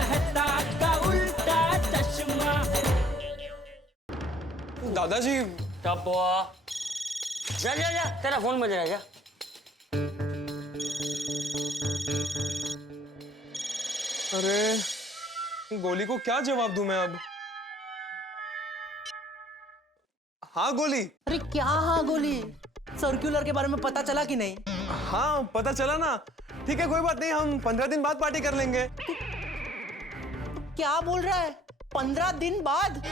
मेहता का उल्टा चश्मा। दादाजी टप्पू जा जा जा, तेरा फोन बज रहा है जा। अरे गोली को क्या जवाब दूं मैं अब? हाँ गोली। अरे क्या हाँ गोली, सर्कुलर के बारे में पता चला कि नहीं? हाँ पता चला ना। ठीक है कोई बात नहीं, हम 15 दिन बाद पार्टी कर लेंगे। क्या बोल रहा है? 15 दिन बाद?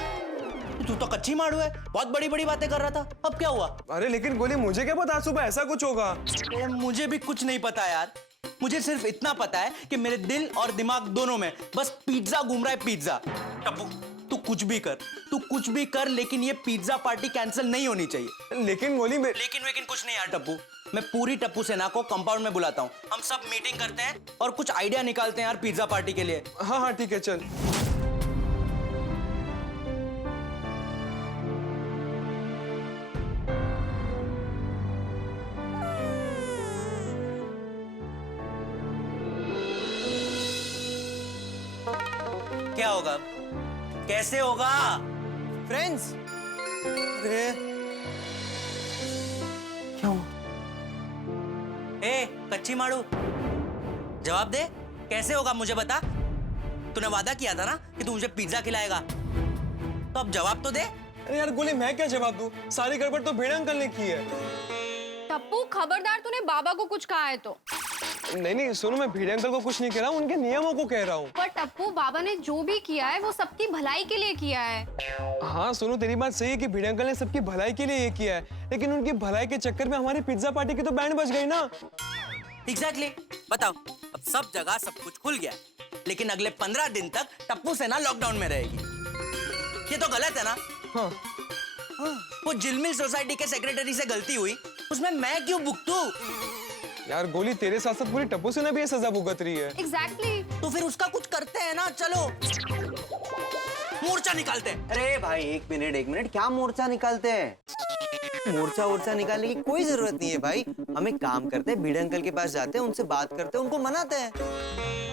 तू तो कच्ची मारू है, बहुत बड़ी बड़ी बातें कर रहा था, अब क्या हुआ? अरे लेकिन गोली मुझे क्या पता सुबह ऐसा कुछ होगा। मुझे भी कुछ नहीं पता यार, मुझे सिर्फ इतना पता है कि मेरे दिल और दिमाग दोनों में बस पिज्जा घूम रहा है, पिज्जा। टप्पू तू कुछ भी कर, लेकिन ये पिज्जा पार्टी कैंसिल नहीं होनी चाहिए। लेकिन गोली में लेकिन कुछ नहीं यार टप्पू, मैं पूरी टप्पू सेना को कंपाउंड में बुलाता हूँ, हम सब मीटिंग करते हैं और कुछ आइडिया निकालते हैं यार पिज्जा पार्टी के लिए। हाँ हाँ ठीक है चल। क्या होगा, कैसे होगा? फ्रेंड्स अरे क्या हुआ? ए कच्ची मारू, जवाब दे, कैसे होगा मुझे बता। तूने वादा किया था ना कि तू मुझे पिज्जा खिलाएगा, तो अब जवाब तो दे। अरे यार गोली मैं क्या जवाब दूं, सारी गड़बड़ तो भिड़े अंकल ने की है। टप्पू खबरदार तूने बाबा को कुछ कहा है तो। नहीं सुनो, मैं भिड़े अंकल को कुछ नहीं कह रहा हूँ, उनके नियमों को कह रहा हूँ। पर टप्पू बाबा ने जो भी किया है वो सबकी भलाई के लिए किया है। हाँ सुनो, तेरी बात सही है कि भिड़े अंकल ने सबकी भलाई के लिए ये किया है, लेकिन उनकी भलाई के चक्कर में हमारी पिज्जा पार्टी की तो बैंड बज गई ना। एग्जैक्टली बताओ, अब सब जगह सब कुछ खुल गया, लेकिन अगले 15 दिन तक टप्पू सेना लॉकडाउन में रहेगी। ये तो गलत है ना? हाँ वो जिलमिल सोसाइटी के सेक्रेटरी से गलती हुई, उसमें मैं क्यों भुगतूं? यार गोली, तेरे साथ साथ पूरी टप्पू सेना भी ये सजा भुगत रही है। एग्जैक्टली। तो फिर उसका कुछ करते हैं ना, चलो मोर्चा निकालते हैं। अरे भाई एक मिनट, क्या मोर्चा निकालते हैं? मोर्चा निकालने की कोई जरूरत नहीं है भाई। हम एक काम करते हैं, भिड़े अंकल के पास जाते हैं, उनसे बात करते हैं, उनको मनाते हैं।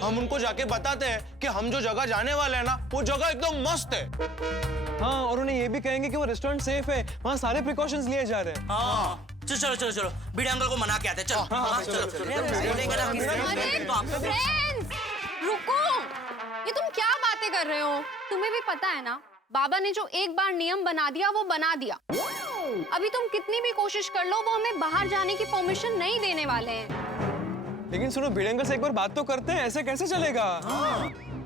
हम उनको जाके बताते हैं कि हम जो जगह जाने वाले हैं ना, वो जगह एकदम मस्त है। हाँ और उन्हें ये भी कहेंगे कि वो रेस्टोरेंट सेफ है, वहाँ सारे प्रिकॉशंस लिए जा रहे हैं। हाँ चलो भिड़े अंकल को मना के आते हैं, चलो। हाँ, चलो। अरे फ्रेंड्स रुको, ये तुम क्या बातें कर रहे हो? तुम्हें भी पता है ना, बाबा ने जो एक बार नियम बना दिया वो बना दिया। अभी तुम कितनी भी कोशिश कर लो, वो हमें बाहर जाने की परमिशन नहीं देने वाले हैं। लेकिन सुनो, भिड़े अंकल से एक बार बात तो करते हैं, ऐसे कैसे चलेगा?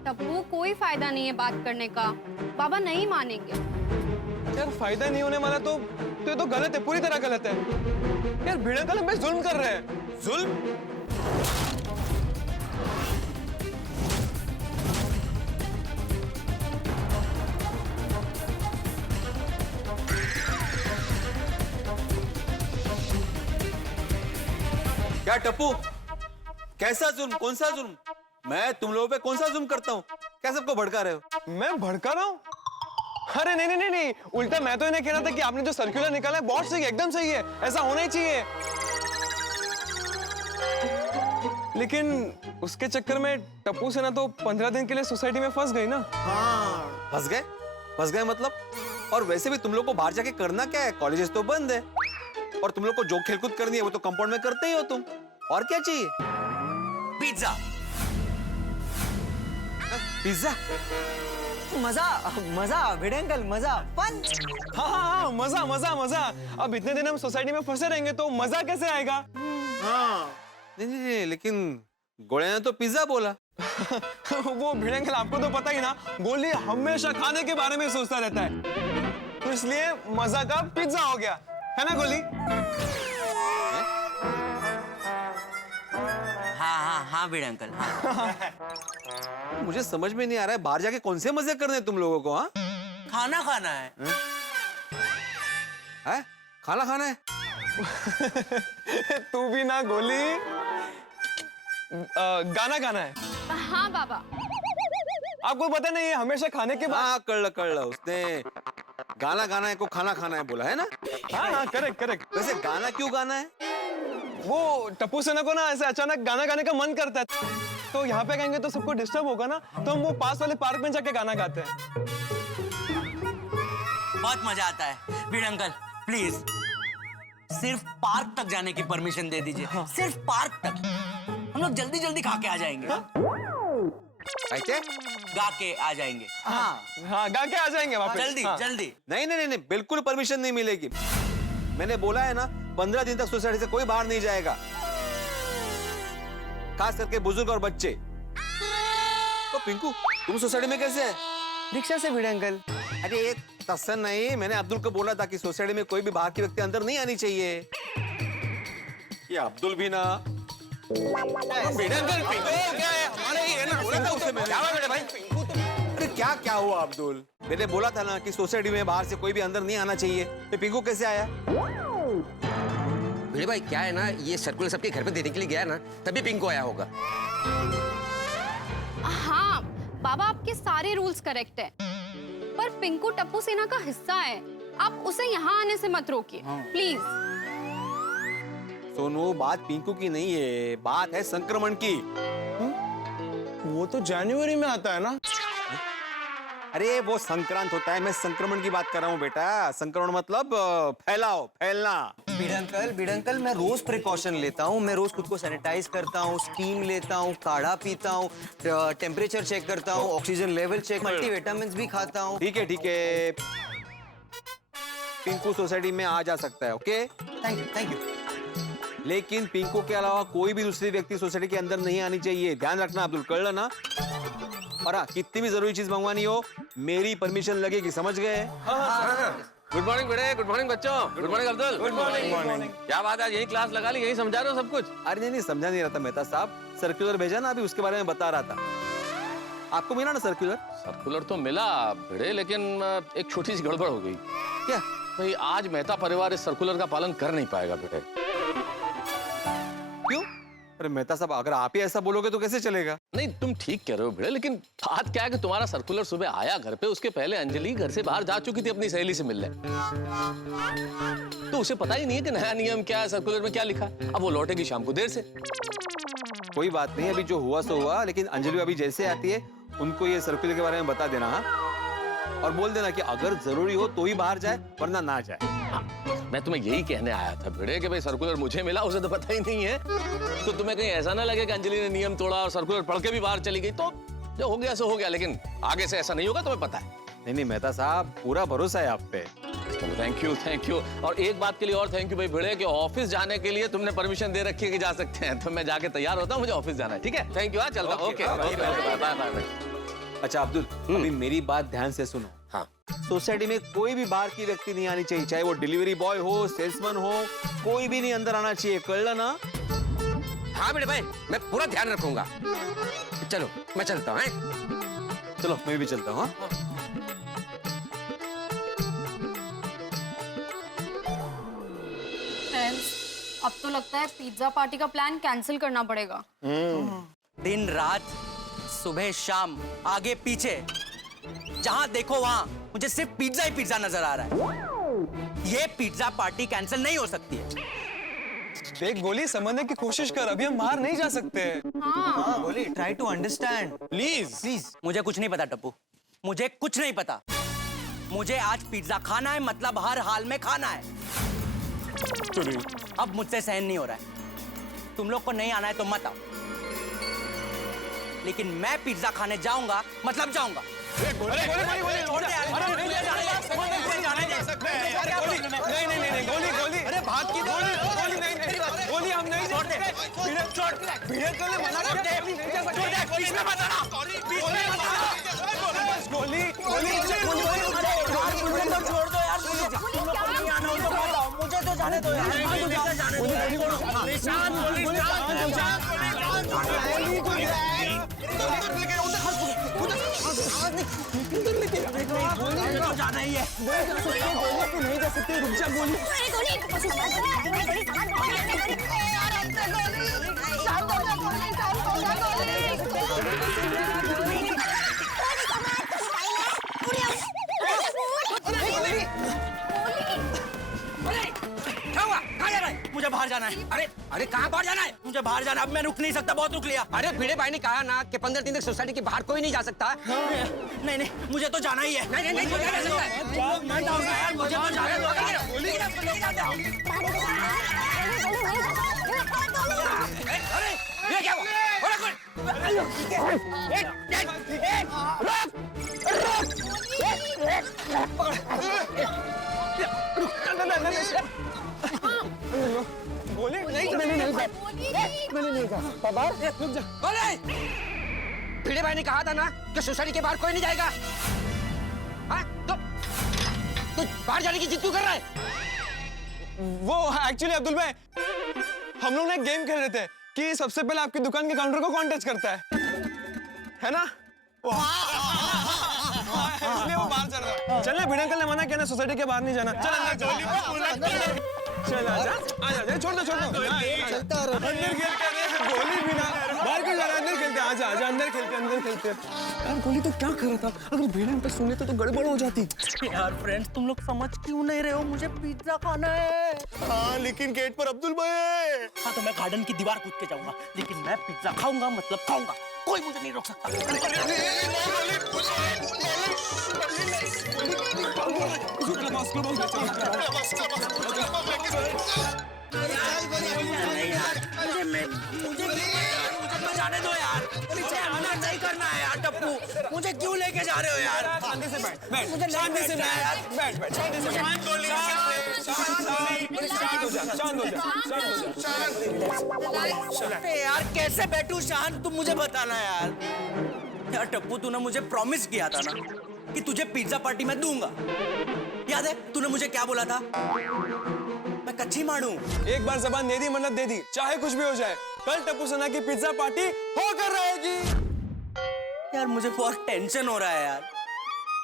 टप्पू कोई फायदा नहीं है बात करने का, बाबा नहीं मानेंगे। यार फायदा नहीं होने वाला तो ये तो गलत है, पूरी तरह गलत है। यार भिड़े अंकल हम पे जुल्म कर रहे हैं। जुल्म? क्या टप्पू, कैसा जुल्म, कौन सा जुल्म? मैं तुम लोगों पे कौन सा जुल्म करता हूँ? क्या सबको भड़का रहे हो? मैं भड़का रहा हूँ? अरे नहीं, उल्टा मैं तो इन्हें कह रहा था कि आपने जो सर्कुलर निकाला है बहुत सही है, एकदम सही है, ऐसा होना ही चाहिए। लेकिन उसके चक्कर में टप्पू सेना तो 15 दिन के लिए सोसाइटी में फंस गई ना। हाँ फंस गए मतलब? और वैसे भी तुम लोग को बाहर जाके करना क्या है, कॉलेजेस तो बंद है, और तुम लोग को जो खेलकूद करनी है वो तो कंपाउंड में करते ही हो तुम, और क्या चाहिए? पिज्जा। पिज्जा? मजा भिड़े अंकल, मजा, फन। हाँ मजा। अब इतने दिन हम सोसाइटी में फंसे रहेंगे तो मजा कैसे आएगा? हाँ नहीं, लेकिन गोले ने तो पिज्जा बोला। वो भिड़े अंकल, आपको तो पता ही ना, गोली हमेशा खाने के बारे में सोचता रहता है, तो इसलिए मजा का पिज्जा हो गया, है ना गोली? हाँ भिड़े अंकल, हाँ। मुझे समझ में नहीं आ रहा है, बाहर जाके कौन से मजे करने हैं तुम लोगों को? हाँ खाना खाना है। है? खाना खाना है? तू भी ना गोली, गाना गाना है। हाँ बाबा। आपको पता नहीं, ये हमेशा खाने के बाद। हाँ कर ला, उसने गाना गाना है को खाना खाना है बोला है ना? हाँ करेक्ट। वैसे गाना क्यों गाना है? वो टप्पू सेना को ना ऐसे अचानक गाना गाने का मन करता है, तो यहाँ पे गाएंगे तो सबको डिस्टर्ब होगा ना, तो हम वो पास वाले पार्क में जाके गाना गाते हैं। बहुत मजा आता है। भिड़े अंकल प्लीज सिर्फ पार्क तक जाने की परमिशन दे दीजिए। सिर्फ पार्क तक। हम लोग जल्दी जल्दी खा के आ जाएंगे। कैसे? गा के आ जाएंगे। हाँ हाँ, गा के आ जाएंगे वापस। जल्दी हाँ। जल्दी। नहीं नहीं नहीं, बिल्कुल परमिशन नहीं मिलेगी। मैंने बोला है ना, 15 दिन तक सोसाइटी से कोई बाहर नहीं जाएगा, खास करके बुजुर्ग और बच्चे। तो पिंकू, तुम सोसाइटी में कैसे है? रिक्शा से भिड़े अंकल। अरे एक तसन नहीं, मैंने अब्दुल को बोला था कि सोसाइटी में कोई भी बाहर की व्यक्ति अंदर नहीं आनी चाहिए। ये अब्दुल भी ना। अरे क्या क्या हुआ अब्दुल? मैंने बोला था ना कि सोसाइटी में बाहर से कोई भी अंदर नहीं आना चाहिए। तो पिंकू कैसे आया? भिड़े भाई क्या है ना, ये सर्कुलर सबके घर पे देने के लिए गया ना, तभी पिंको आया होगा। हाँ बाबा, आपके सारे रूल्स करेक्ट है, पर पिंकू टप्पू सेना का हिस्सा है, आप उसे यहाँ आने से मत रोकिए प्लीज। सोनू, बात पिंकू की नहीं है, बात है संक्रमण की। वो तो जनवरी में आता है ना। अरे वो संक्रांत होता है, मैं संक्रमण की बात कर रहा हूँ बेटा। संक्रमण मतलब फैलाओ, फैलना। भिड़े अंकल मैं रोज प्रिकॉशन लेता हूँ। मैं रोज खुद को सैनिटाइज करता हूँ, स्टीम लेता हूँ, काढ़ा पीता हूँ, टेम्परेचर चेक करता हूँ, ऑक्सीजन लेवल चेक, मल्टीविटामिन्स भी खाता हूँ। ठीक है ठीक है, पिंकू सोसाइटी में आ जा सकता है। Okay, thank you. लेकिन पिंकू के अलावा कोई भी दूसरी व्यक्ति सोसाइटी के अंदर नहीं आनी चाहिए। ध्यान रखना अब्दुल, कर ना। और हाँ, कितनी भी जरूरी चीज मंगवानी हो मेरी परमिशन लगेगी, समझ गए? गुड मॉर्निंग बेटे, गुड मॉर्निंग बच्चों, good morning Abdul. Good morning. क्या बात है, यही क्लास लगा ली, यही समझा रहे हो सब कुछ? अरे नहीं, समझा नहीं रहा था मेहता साहब, सर्कुलर भेजा ना, अभी उसके बारे में बता रहा था। आपको मिला ना सर्कुलर? सर्कुलर तो मिला भिड़े, लेकिन एक छोटी सी गड़बड़ हो गई। क्या? भाई आज मेहता परिवार इस सर्कुलर का पालन कर नहीं पाएगा बेटे। क्यों? अरे मेहता साहब, अगर आप ही ऐसा बोलोगे तो कैसे चलेगा? नहीं तुम ठीक कह रहे हो भिड़े, लेकिन बात क्या है कि तुम्हारा सर्कुलर सुबह आया घर पे, उसके पहले अंजलि घर से बाहर जा चुकी थी अपनी सहेली से मिलने, तो उसे पता ही नहीं है कि नया नियम क्या है, सर्कुलर में क्या लिखा है। अब वो लौटेगी शाम को देर से। कोई बात नहीं, अभी जो हुआ सो हुआ, लेकिन अंजलि अभी जैसे आती है उनको ये सर्कुलर के बारे में बता देना। हाँ? और बोल देना कि अगर जरूरी हो तो ही बाहर जाए, वरना ना जाए। हाँ, मैं तुम्हें यही कहने आया था भिड़े कि भाई सर्कुलर मुझे मिला, उसे तो पता ही नहीं है, तो तुम्हें कहीं ऐसा ना लगे कि अंजलि ने नियम तोड़ा और सर्कुलर पढ़ के भी बाहर चली गई। तो जो हो गया सो हो गया, लेकिन आगे से ऐसा नहीं होगा, तुम्हें पता है। नहीं मेहता साहब, पूरा भरोसा है आप पे। Thank you thank you. और एक बात के लिए और थैंक यू भाई भिड़े कि ऑफिस जाने के लिए तुमने परमिशन दे रखी है कि जा सकते हैं, तो मैं जाके तैयार होता हूँ, मुझे ऑफिस जाना है। ठीक है, थैंक यू। हाँ चलता, ओके बाय बाय। अच्छा अब्दुल, अभी मेरी बात ध्यान से सुनो। हाँ, सोसाइटी में कोई भी बाहर की व्यक्ति नहीं आनी चाहिए, चाहे वो डिलीवरी बॉय हो, सेल्समैन हो, कोई भी नहीं अंदर आना चाहिए, कर ना? हाँ बेटे भाई, मैं पूरा ध्यान रखूंगा। चलो मैं चलता हूँ। चलो मैं भी चलता हूँ। फ्रेंड्स, अब तो लगता है पिज्जा पार्टी का प्लान कैंसिल करना पड़ेगा। दिन रात, सुबह शाम, आगे पीछे, जहां देखो वहां मुझे सिर्फ पिज्जा ही पिज्जा नजर आ रहा है। ये पिज्जा पार्टी कैंसिल नहीं हो सकती है। देख गोली, समझने की कोशिश कर, अभी हम बाहर नहीं जा सकते। हाँ बोली, ट्राई टू अंडरस्टैंड प्लीज। मुझे कुछ नहीं पता टप्पू, मुझे कुछ नहीं पता। मुझे आज पिज्जा खाना है, मतलब हर हाल में खाना है। अब मुझसे सहन नहीं हो रहा है। तुम लोग को नहीं आना है तो मत आओ, लेकिन मैं पिज्जा खाने जाऊंगा, मतलब जाऊंगा। छोड़ दे यार, नहीं गोली, अरे भाग की गोली नहीं, गोली हम नहीं छोड़ दे। भिड़े को मना कर दे, बीच में मत आना, गोली छोड़ दो यार, तुम लोग को नहीं आना हो तो मत आओ, मुझे तो जाने दो यार। जाना ही है। नहीं जा सकते, रुक जा गोली। मुझे बाहर जाना है। अरे अरे कहाँ बाहर जाना है? मुझे बाहर जाना, अब मैं रुक नहीं सकता, बहुत रुक लिया। अरे भिड़े भाई ने कहा ना कि 15 दिन तक सोसाइटी के बाहर कोई नहीं जा सकता। नहीं नहीं, मुझे तो जाना ही है। नहीं नहीं नहीं, कोई नहीं जा सकता है। मैं जाऊंगा यार, मुझे तो जाना ही अरे ये क्या हुआ? अरे गोली नहीं भिड़े भाई ने कहा था ना कि सोसाइटी के बाहर कोई नहीं जाएगा। हाँ तो बाहर जाने की जिद क्यों कर रहा है? वो एक्चुअली अब्दुल भाई, हम लोग ना एक गेम खेल रहे थे कि सबसे पहले आपकी दुकान के काउंटर को कौन टच करता है ना? इसलिए वो बाहर चल रहा है। चलने भिड़े अंकल ने मना किया ना, सोसाइटी के बाहर नहीं जाना। चल अंदर चल, आजा, छोड़ दो अंदर खेलते हैं, गोली भी ना बाहर क्यों जा रहा है? अंदर खेलते हैं, आजा अंदर खेलते यार। गोली तो क्या कर रहा था, अगर भिड़े अंकल सुन लेते तो गड़बड़ हो जाती। यार फ्रेंड्स, तुम लोग समझ क्यों नहीं रहे हो? मुझे पिज्जा खाना है। हाँ लेकिन गेट पर अब्दुल भाई। हाँ तो मैं गार्डन की दीवार कूद के जाऊंगा, लेकिन मैं पिज्जा खाऊंगा, मतलब खाऊंगा, कोई मुझे नहीं रोक सकता। मुझे जाने दो यार, पीछे हमला नहीं करना है यार। टप्पू, मुझे क्यों लेके जा रहे हो यार? शांति से बैठ, मुझे शांति से बैठ, शांति से अरे यार कैसे बैठूं शांत, तुम मुझे बताना यार। यार टप्पू, तूने मुझे प्रॉमिस किया था ना कि तुझे पिज्जा पार्टी में दूंगा। याद है तूने मुझे क्या बोला था? मैं कच्ची मारूं। एक बार जबान दे दी, मन्नत दे दी, चाहे कुछ भी हो जाए। कल टप्पू सना की पिज्जा पार्टी होकर रहेगी। यार मुझे बहुत टेंशन हो रहा है यार।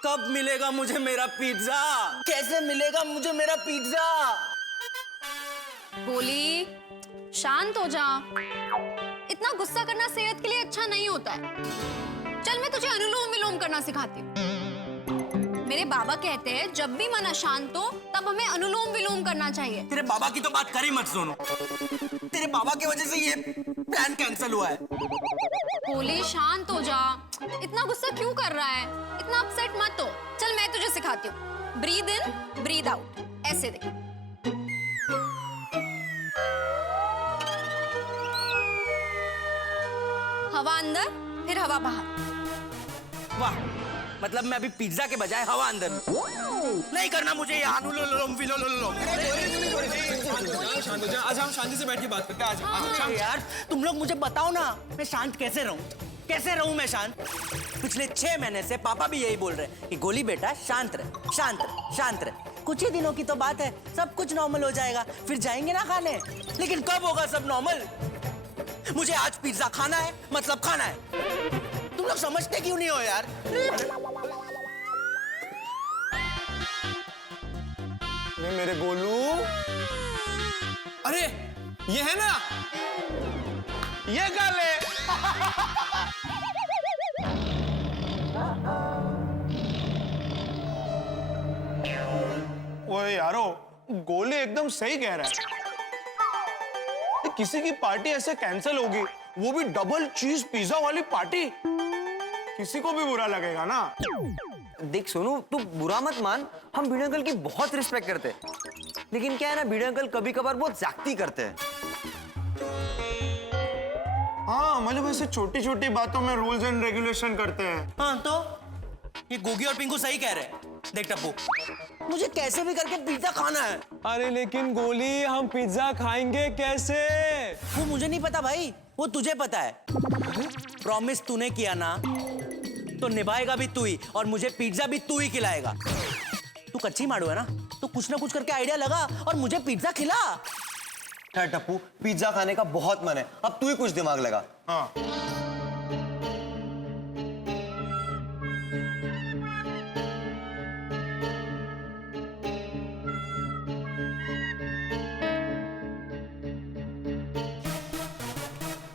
कब मिलेगा मुझे मेरा पिज्जा? कैसे मिलेगा मुझे मेरा पिज्जा? गोली, शांत हो जा। इतना गुस्सा करना सेहत के लिए अच्छा नहीं होता है। चल मैं तुझे अनुलोम विलोम करना सिखाती हूँ। मेरे बाबा कहते हैं जब भी मन अशांत हो तब हमें अनुलोम विलोम करना चाहिए। तेरे बाबा की तो बात कर ही मत सुनो। तेरे बाबा की वजह से ये प्लान कैंसिल हुआ है। गोली शांत हो जा। इतना गुस्सा क्यों कर रहा है? इतना अपसेट मत हो। चल मैं तुझे सिखाती हूँ। ब्रीद इन, ब्रीद आउट, ऐसे देख। हवा अंदर, फिर हवा बाहर। वाह, मतलब मैं अभी पिज्जा के बजाय हवा अंदर नहीं करना मुझे ये अनुलोम विलोम। शांत हो जा, आज हम शांति से बैठ के बात करते हैं। आज यार तुम लोग मुझे बताओ ना, मैं शांत कैसे रहूं? कैसे रहूं मैं शांत? पिछले 6 महीने से पापा भी यही बोल रहे हैं कि गोली बेटा शांत रह, शांत रह, शांत रह। कुछ ही दिनों की तो बात है, सब कुछ नॉर्मल हो जाएगा, फिर जाएंगे ना खाने। लेकिन कब होगा सब नॉर्मल? मुझे आज पिज्जा खाना है, मतलब खाना है। तुम लोग समझते क्यों नहीं हो यार? मेरे गोलू, अरे ये है ना, ये गाल है। ओए यारो, गोली एकदम सही कह रहा है। किसी की पार्टी ऐसे कैंसिल होगी, वो भी डबल चीज पिज्जा वाली पार्टी, किसी को भी बुरा लगेगा ना। देख सोनू, तू बुरा मत मान, हम भिड़े अंकल की बहुत रिस्पेक्ट करते हैं। लेकिन क्या है ना, भिड़े अंकल कभी कभार बहुत ज्यादती करते हैं। हाँ मतलब ऐसे छोटी छोटी बातों में रूल्स एंड रेगुलेशन करते हैं। हाँ तो ये गोगी और पिंकू सही कह रहे हैं। देख टप्पू, मुझे कैसे भी करके पिज्जा खाना है। अरे लेकिन गोली, हम पिज्जा खाएंगे कैसे? वो मुझे नहीं पता भाई, वो तुझे पता है। प्रॉमिस तूने किया ना तो निभाएगा भी तू ही, और मुझे पिज्जा भी तू ही खिलाएगा। तू कच्ची मारू है ना, तो कुछ ना कुछ करके आइडिया लगा और मुझे पिज्जा खिला। ठहर टप्पू, पिज्जा खाने का बहुत मन है, अब तू ही कुछ दिमाग लगा। हाँ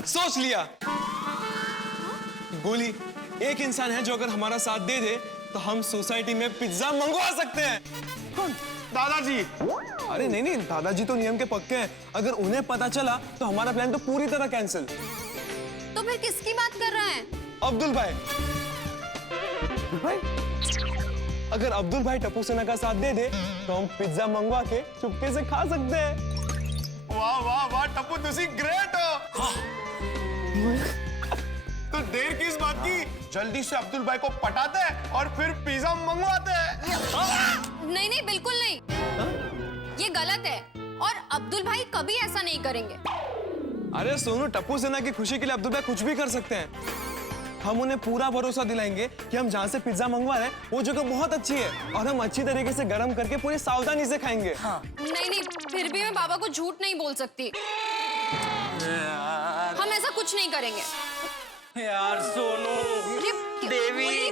सोच लिया। गोली, एक इंसान है जो अगर हमारा साथ दे दे तो हम सोसाइटी में पिज्जा मंगवा सकते हैं। कौन? दादाजी। अरे नहीं नहीं, दादाजी तो नियम के पक्के हैं। अगर उन्हें पता चला तो हमारा प्लान तो पूरी तरह कैंसिल। तो फिर किसकी बात कर रहे हैं? अब्दुल भाई। अगर अब्दुल भाई टप्पू सेना का साथ दे दे तो हम पिज्जा मंगवा के चुपके से खा सकते हैं। वाह वाह वाह टप्पू, तुसी ग्रेट हो। तो देर किस बात की, जल्दी से अब्दुल भाई को पटाते हैं और फिर पिज्जा मंगवाते हैं। नहीं नहीं, बिल्कुल नहीं। ये गलत है और अब्दुल भाई कभी ऐसा नहीं करेंगे। अरे सोनू, टप्पू सेना की खुशी के लिए अब्दुल भाई कुछ भी कर सकते हैं। हम उन्हें पूरा भरोसा दिलाएंगे कि हम जहाँ से पिज्जा मंगवा रहे हैं वो जगह बहुत अच्छी है और हम अच्छी तरीके से गर्म करके पूरी सावधानी से खाएंगे। नहीं नहीं, फिर भी मैं बाबा को झूठ नहीं बोल सकती। हम ऐसा कुछ नहीं करेंगे। यार सोनू, देवी,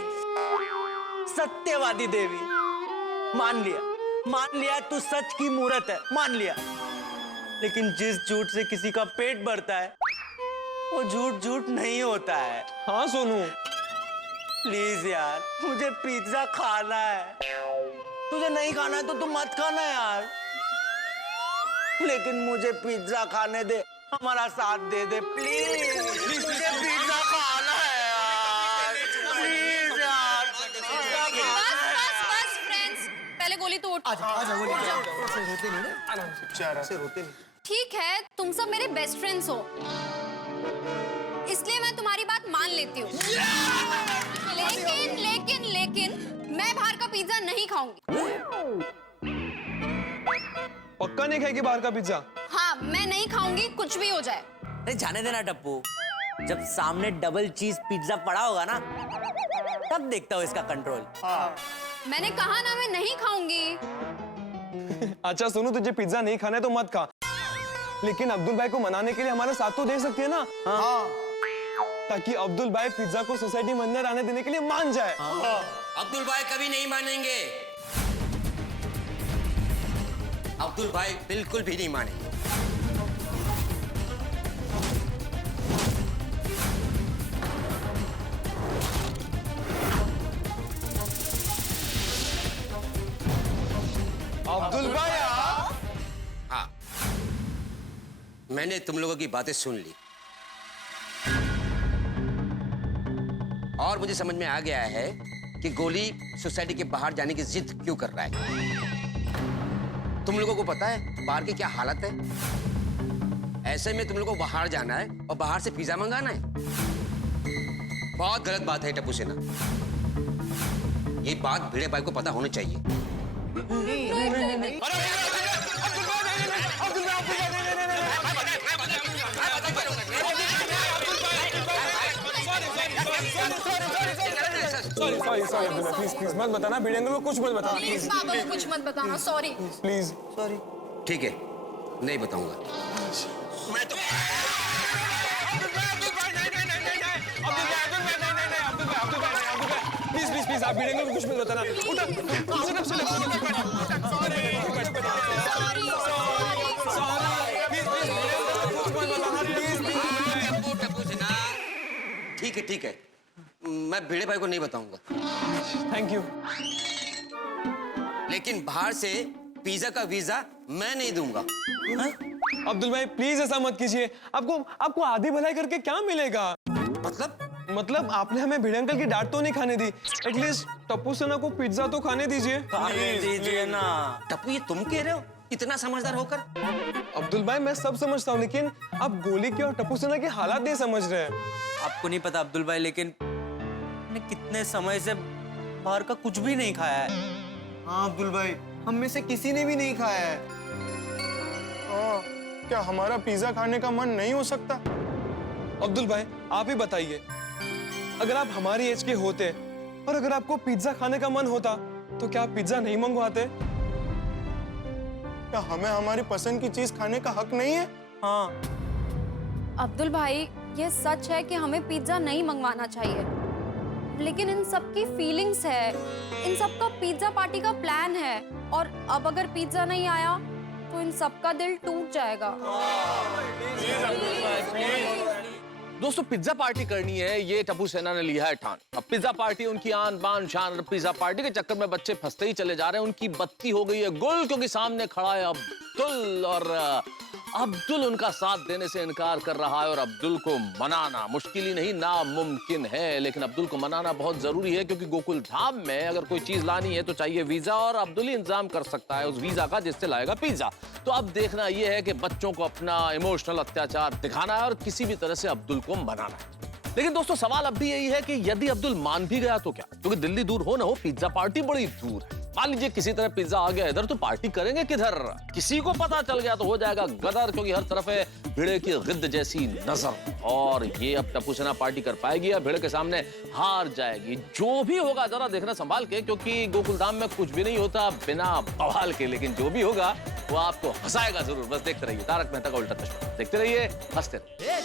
सत्यवादी देवी, मान लिया तू सच की मूरत है, मान लिया। लेकिन जिस झूठ से किसी का पेट भरता है वो झूठ नहीं होता है। हाँ सोनू, प्लीज यार, मुझे पिज्जा खाना है। तुझे नहीं खाना है तो तू मत खाना यार, लेकिन मुझे पिज्जा खाने दे, हमारा साथ दे दे प्लीज। मुझे पिज्जा खाना है यार, प्लीज यार। बस फ्रेंड्स, पहले गोली तोड़। ठीक है, तुम सब मेरे बेस्ट फ्रेंड्स हो, इसलिए मैं तुम्हारी बात मान लेती हूँ। लेकिन मैं बाहर का पिज्जा नहीं खाऊंगी। पक्का नहीं खाएगी बाहर का पिज्जा? हाँ, मैं नहीं खाऊंगी, कुछ भी हो जाए। अरे जाने देना टप्पू, जब सामने डबल चीज पिज्जा पड़ा होगा ना तब देखता हूँ इसका कंट्रोल। मैंने कहा ना, मैं नहीं खाऊंगी। अच्छा सोनू, तुझे पिज्जा नहीं खाना है तो मत खा, लेकिन अब्दुल भाई को मनाने के लिए हमारा साथ तो दे सकती है ना? हाँ। ताकि अब्दुल भाई पिज्जा को सोसाइटी में अंदर आने देने के लिए मान जाए। अब्दुल भाई कभी नहीं मानेंगे। अब्दुल भाई बिल्कुल भी नहीं मानेंगे। अब्दुल भाई, हाँ, मैंने तुम लोगों की बातें सुन ली और मुझे समझ में आ गया है कि गोली सोसाइटी के बाहर जाने की जिद क्यों कर रहा है। तुम लोगों को पता है बाहर की क्या हालत है? ऐसे में तुम लोगों को बाहर जाना है और बाहर से पिज्जा मंगाना है। बहुत गलत बात है टप्पू सेना, ये बात भिड़े भाई को पता होनी चाहिए। सॉरी अब्दुल भाई, प्लीज मत बताना, भिड़ेंगे को कुछ मत बताना प्लीज बाबा को कुछ मत बताना, सॉरी। प्लीज। सॉरी। ठीक है, नहीं बताऊंगा। मैं तो प्लीज आप भिड़ेंगे को कुछ मत बताना। ठीक है, मैं भिड़े भाई को नहीं बताऊंगा। Thank you. लेकिन बाहर से पिज्जा का वीजा मैं नहीं दूंगा। अब्दुल भाई प्लीज ऐसा मत कीजिए, आपको आधी भलाई करके क्या मिलेगा? मतलब आपने हमें भिड़े अंकल की डांट तो नहीं खाने दी, एटलीस्ट टप्पू सेना को पिज्जा तो खाने दीजिए। खाने दीजिए ना। टप्पू, ये तुम कह रहे हो इतना समझदार होकर? अब्दुल भाई मैं सब समझता हूँ, लेकिन आप गोली की और टप्पू सेना की हालात नहीं समझ रहे हैं। आपको नहीं पता अब्दुल भाई, लेकिन मैंने कितने समय से बाहर का कुछ भी नहीं खाया है। हाँ अब्दुल भाई, हम में से किसी ने भी नहीं खाया है। क्या हमारा पिज्जा खाने का मन नहीं हो सकता? अब्दुल भाई आप ही बताइए, अगर आप हमारी एज के होते और अगर आपको पिज्जा खाने का मन होता तो क्या आप पिज्जा नहीं मंगवाते? क्या हमें हमारी पसंद की चीज खाने का हक नहीं है? हाँ अब्दुल भाई, ये सच है कि हमें पिज्जा नहीं मंगवाना चाहिए, लेकिन इन सब की फीलिंग्स है, इन सब का पिज्जा पार्टी का प्लान है, और अब अगर पिज्जा नहीं आया तो इन सब का दिल टूट जाएगा। दोस्तों पिज्जा पार्टी करनी है, ये टप्पू सेना ने लिया है ठान। अब पिज्जा पार्टी उनकी आन बान शान, और पिज्जा पार्टी के चक्कर में बच्चे फंसते ही चले जा रहे हैं। उनकी बत्ती हो गई है गुल, क्योंकि सामने खड़ा है अब्दुल, और अब्दुल उनका साथ देने से इनकार कर रहा है। और अब्दुल को मनाना मुश्किल ही नहीं, नामुमकिन है, लेकिन अब्दुल को मनाना बहुत जरूरी है, क्योंकि गोकुल धाम में अगर कोई चीज लानी है तो चाहिए वीजा, और अब्दुल ही इंतजाम कर सकता है उस वीजा का जिससे लाएगा पिज्जा। तो अब देखना यह है कि बच्चों को अपना इमोशनल अत्याचार दिखाना है और किसी भी तरह से अब्दुल को मनाना है। लेकिन दोस्तों सवाल अब भी यही है कि यदि अब्दुल मान भी गया तो क्या, क्योंकि दिल्ली दूर हो ना हो, पिज्जा पार्टी बड़ी दूर है। मान लीजिए किसी तरह पिज्जा आ गया इधर, तो पार्टी करेंगे किधर? किसी को पता चल गया तो हो जाएगा गदर, क्योंकि हर तरफ है भिड़े की गिद्द जैसी नजर। और ये अब टप्पू सेना पार्टी कर पाएगी या भिड़े के सामने हार जाएगी? जो भी होगा जरा देखना संभाल के, क्योंकि गोकुलधाम में कुछ भी नहीं होता बिना बवाल के। लेकिन जो भी होगा वो आपको हंसाएगा जरूर। बस देखते रहिए तारक मेहता का उल्टा चश्मा, देखते रहिए, हंसते रहिए।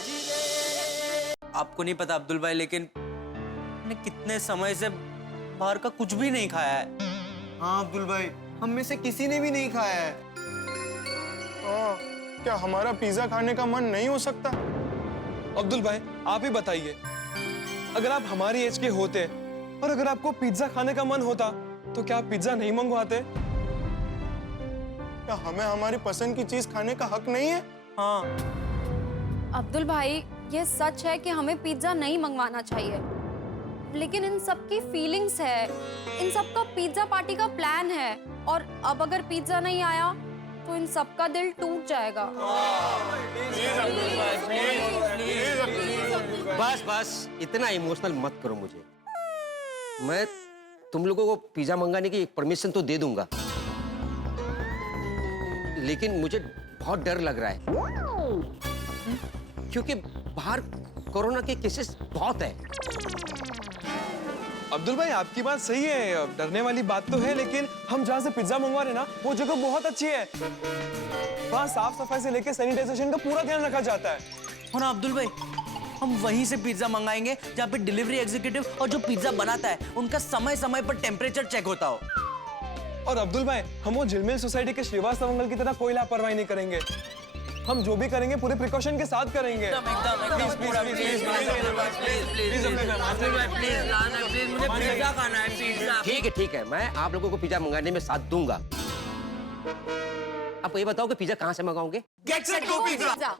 आपको नहीं पता अब्दुल भाई, लेकिन मैंने कितने समय से बाहर का कुछ भी नहीं खाया है। हाँ अब्दुल भाई, हम में से किसी ने भी नहीं खाया है। क्या हमारा पिज्जा खाने का मन नहीं हो सकता? अब्दुल भाई आप ही बताइए, अगर आप हमारी एज के होते और अगर आपको पिज्जा खाने का मन होता तो क्या आप पिज्जा नहीं मंगवाते? क्या हमें हमारी पसंद की चीज खाने का हक नहीं है? हाँ अब्दुल भाई, ये सच है कि हमें पिज्जा नहीं मंगवाना चाहिए, लेकिन इन सब की फीलिंग्स है, इन सब का पिज्जा पार्टी का प्लान है, और अब अगर पिज्जा नहीं आया तो इन सब का दिल टूट जाएगा। बस बस इतना इमोशनल मत करो मुझे। मैं तुम लोगों को पिज्जा मंगाने की परमिशन तो दे दूंगा, लेकिन मुझे बहुत डर लग रहा है, क्योंकि बाहर कोरोना के केसेस बहुत है। अब्दुल भाई आपकी बात सही है, डरने वाली बात तो है, लेकिन हम जहाँ से पिज्जा मंगवा रहे ना वो जगह बहुत अच्छी है। वहाँ साफ सफाई से लेकर सैनिटाइजेशन का पूरा ध्यान रखा जाता है। और ना अब्दुल भाई, हम वहीं से पिज्जा मंगाएंगे जहाँ पे डिलीवरी एग्जीक्यूटिव और जो पिज्जा बनाता है उनका समय समय पर टेम्परेचर चेक होता हो। और अब्दुल भाई हम वो झिलमिल सोसाइटी के श्रीवास्तव अंकल की तरह कोई लापरवाही नहीं करेंगे। हम जो भी करेंगे पूरे प्रिकॉशन के साथ करेंगे। ठीक है, मैं आप लोगों को पिज्जा मंगाने में साथ दूंगा। आप ये बताओ कि पिज्जा कहाँ से मंगाओगे? Get set go pizza.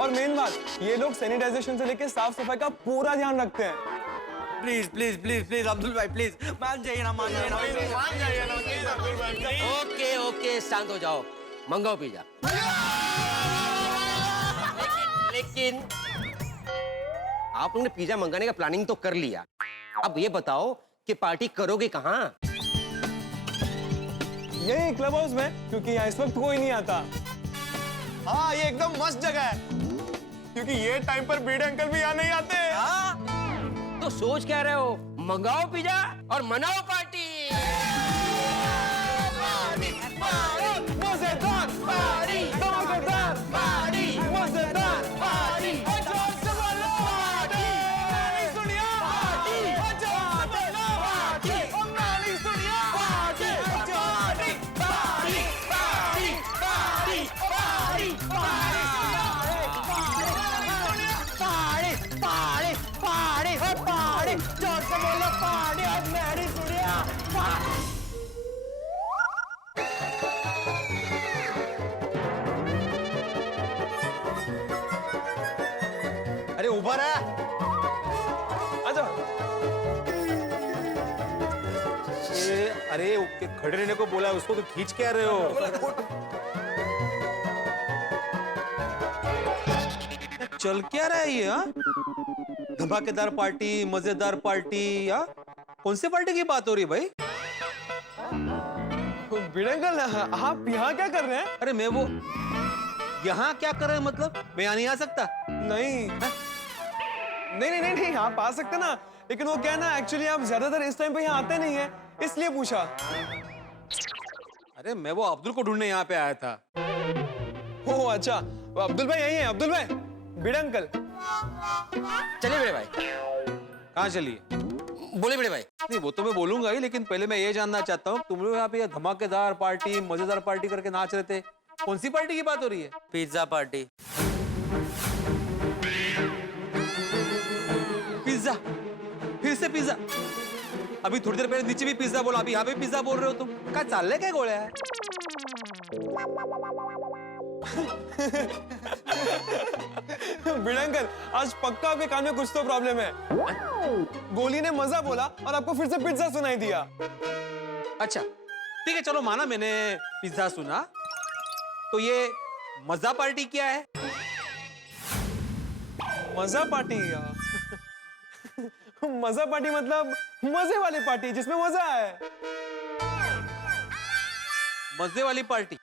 और मेन बात, ये लोग सैनिटाइजेशन से लेकर साफ सफाई का पूरा ध्यान रखते हैं। Please please please please Abdul भाई प्लीज, मान जाइए ना, मान जाइए ना। ओके शांत हो जाओ, मंगाओ पिज्जा। लेकिन आप लोगों ने पिज्जा मंगाने का प्लानिंग तो कर लिया, अब ये बताओ कि पार्टी करोगे कहाँ? यही क्लब हाउस में, क्योंकि यहाँ इस वक्त कोई नहीं आता। हाँ ये एकदम मस्त जगह है, क्योंकि ये टाइम पर भिड़े अंकल भी यहाँ नहीं आते। तो सोच क्या रहे हो? मंगाओ पिज्जा और मनाओ पार्टी। मजेदार पार्टी, धमाकेदार पार्टी, मजेदार पार्टी, जोर से बोलो पार्टी, नानी सुनिया पार्टी, जोर से बोलो पार्टी, नानी सुनिया party, party party party party party party, जोर से बोलो पार्टी, नानी सुनिया पार्टी। अरे उभा रहा। आजा। अरे खड़े रहने को बोला, उसको तो खींच के आ रहे हो। चल क्या रहा है ये? हाँ, धमाकेदार पार्टी, मजेदार पार्टी, हाँ कौन सी पार्टी की बात हो रही है भाई? भिड़े अंकल आप यहाँ क्या कर रहे हैं? अरे मैं वो यहाँ क्या कर रहे हैं मतलब? मैं यहाँ नहीं आ सकता। नहीं नहीं आप आ सकते ना, लेकिन वो क्या है ना, एक्चुअली आप ज्यादातर इस टाइम पे यहाँ आते नहीं है, इसलिए पूछा। अरे मैं वो अब्दुल को ढूंढने यहाँ पे आया था। ओह अच्छा, वो अब्दुल भाई यही है। अब्दुल भाई, भिड़े अंकल। चलिए बड़े भाई। कहाँ चलिए? बोले बड़े भाई। नहीं वो तो मैं बोलूंगा ही, लेकिन पहले मैं ये जानना चाहता हूँ, तुम लोग यहाँ पे ये धमाकेदार पार्टी, मजेदार पार्टी करके नाच रहे थे, कौन सी पार्टी की बात हो रही है? Pizza party. फिर से पिज्जा। अभी थोड़ी देर पहले नीचे भी पिज्जा बोला, अभी यहाँ पे पिज्जा बोल रहे हो तुम। क्या चालले क्या गोळ्या है? भिड़े अंकल, आज पक्का आपके कान में कुछ तो प्रॉब्लम है। गोली ने मजा बोला और आपको फिर से पिज्जा सुनाई दिया। अच्छा ठीक है, चलो माना मैंने पिज्जा सुना, तो ये मजा पार्टी क्या है? मजा पार्टी मजा पार्टी मतलब मजे वाली पार्टी जिसमें मजा है। मजे वाली पार्टी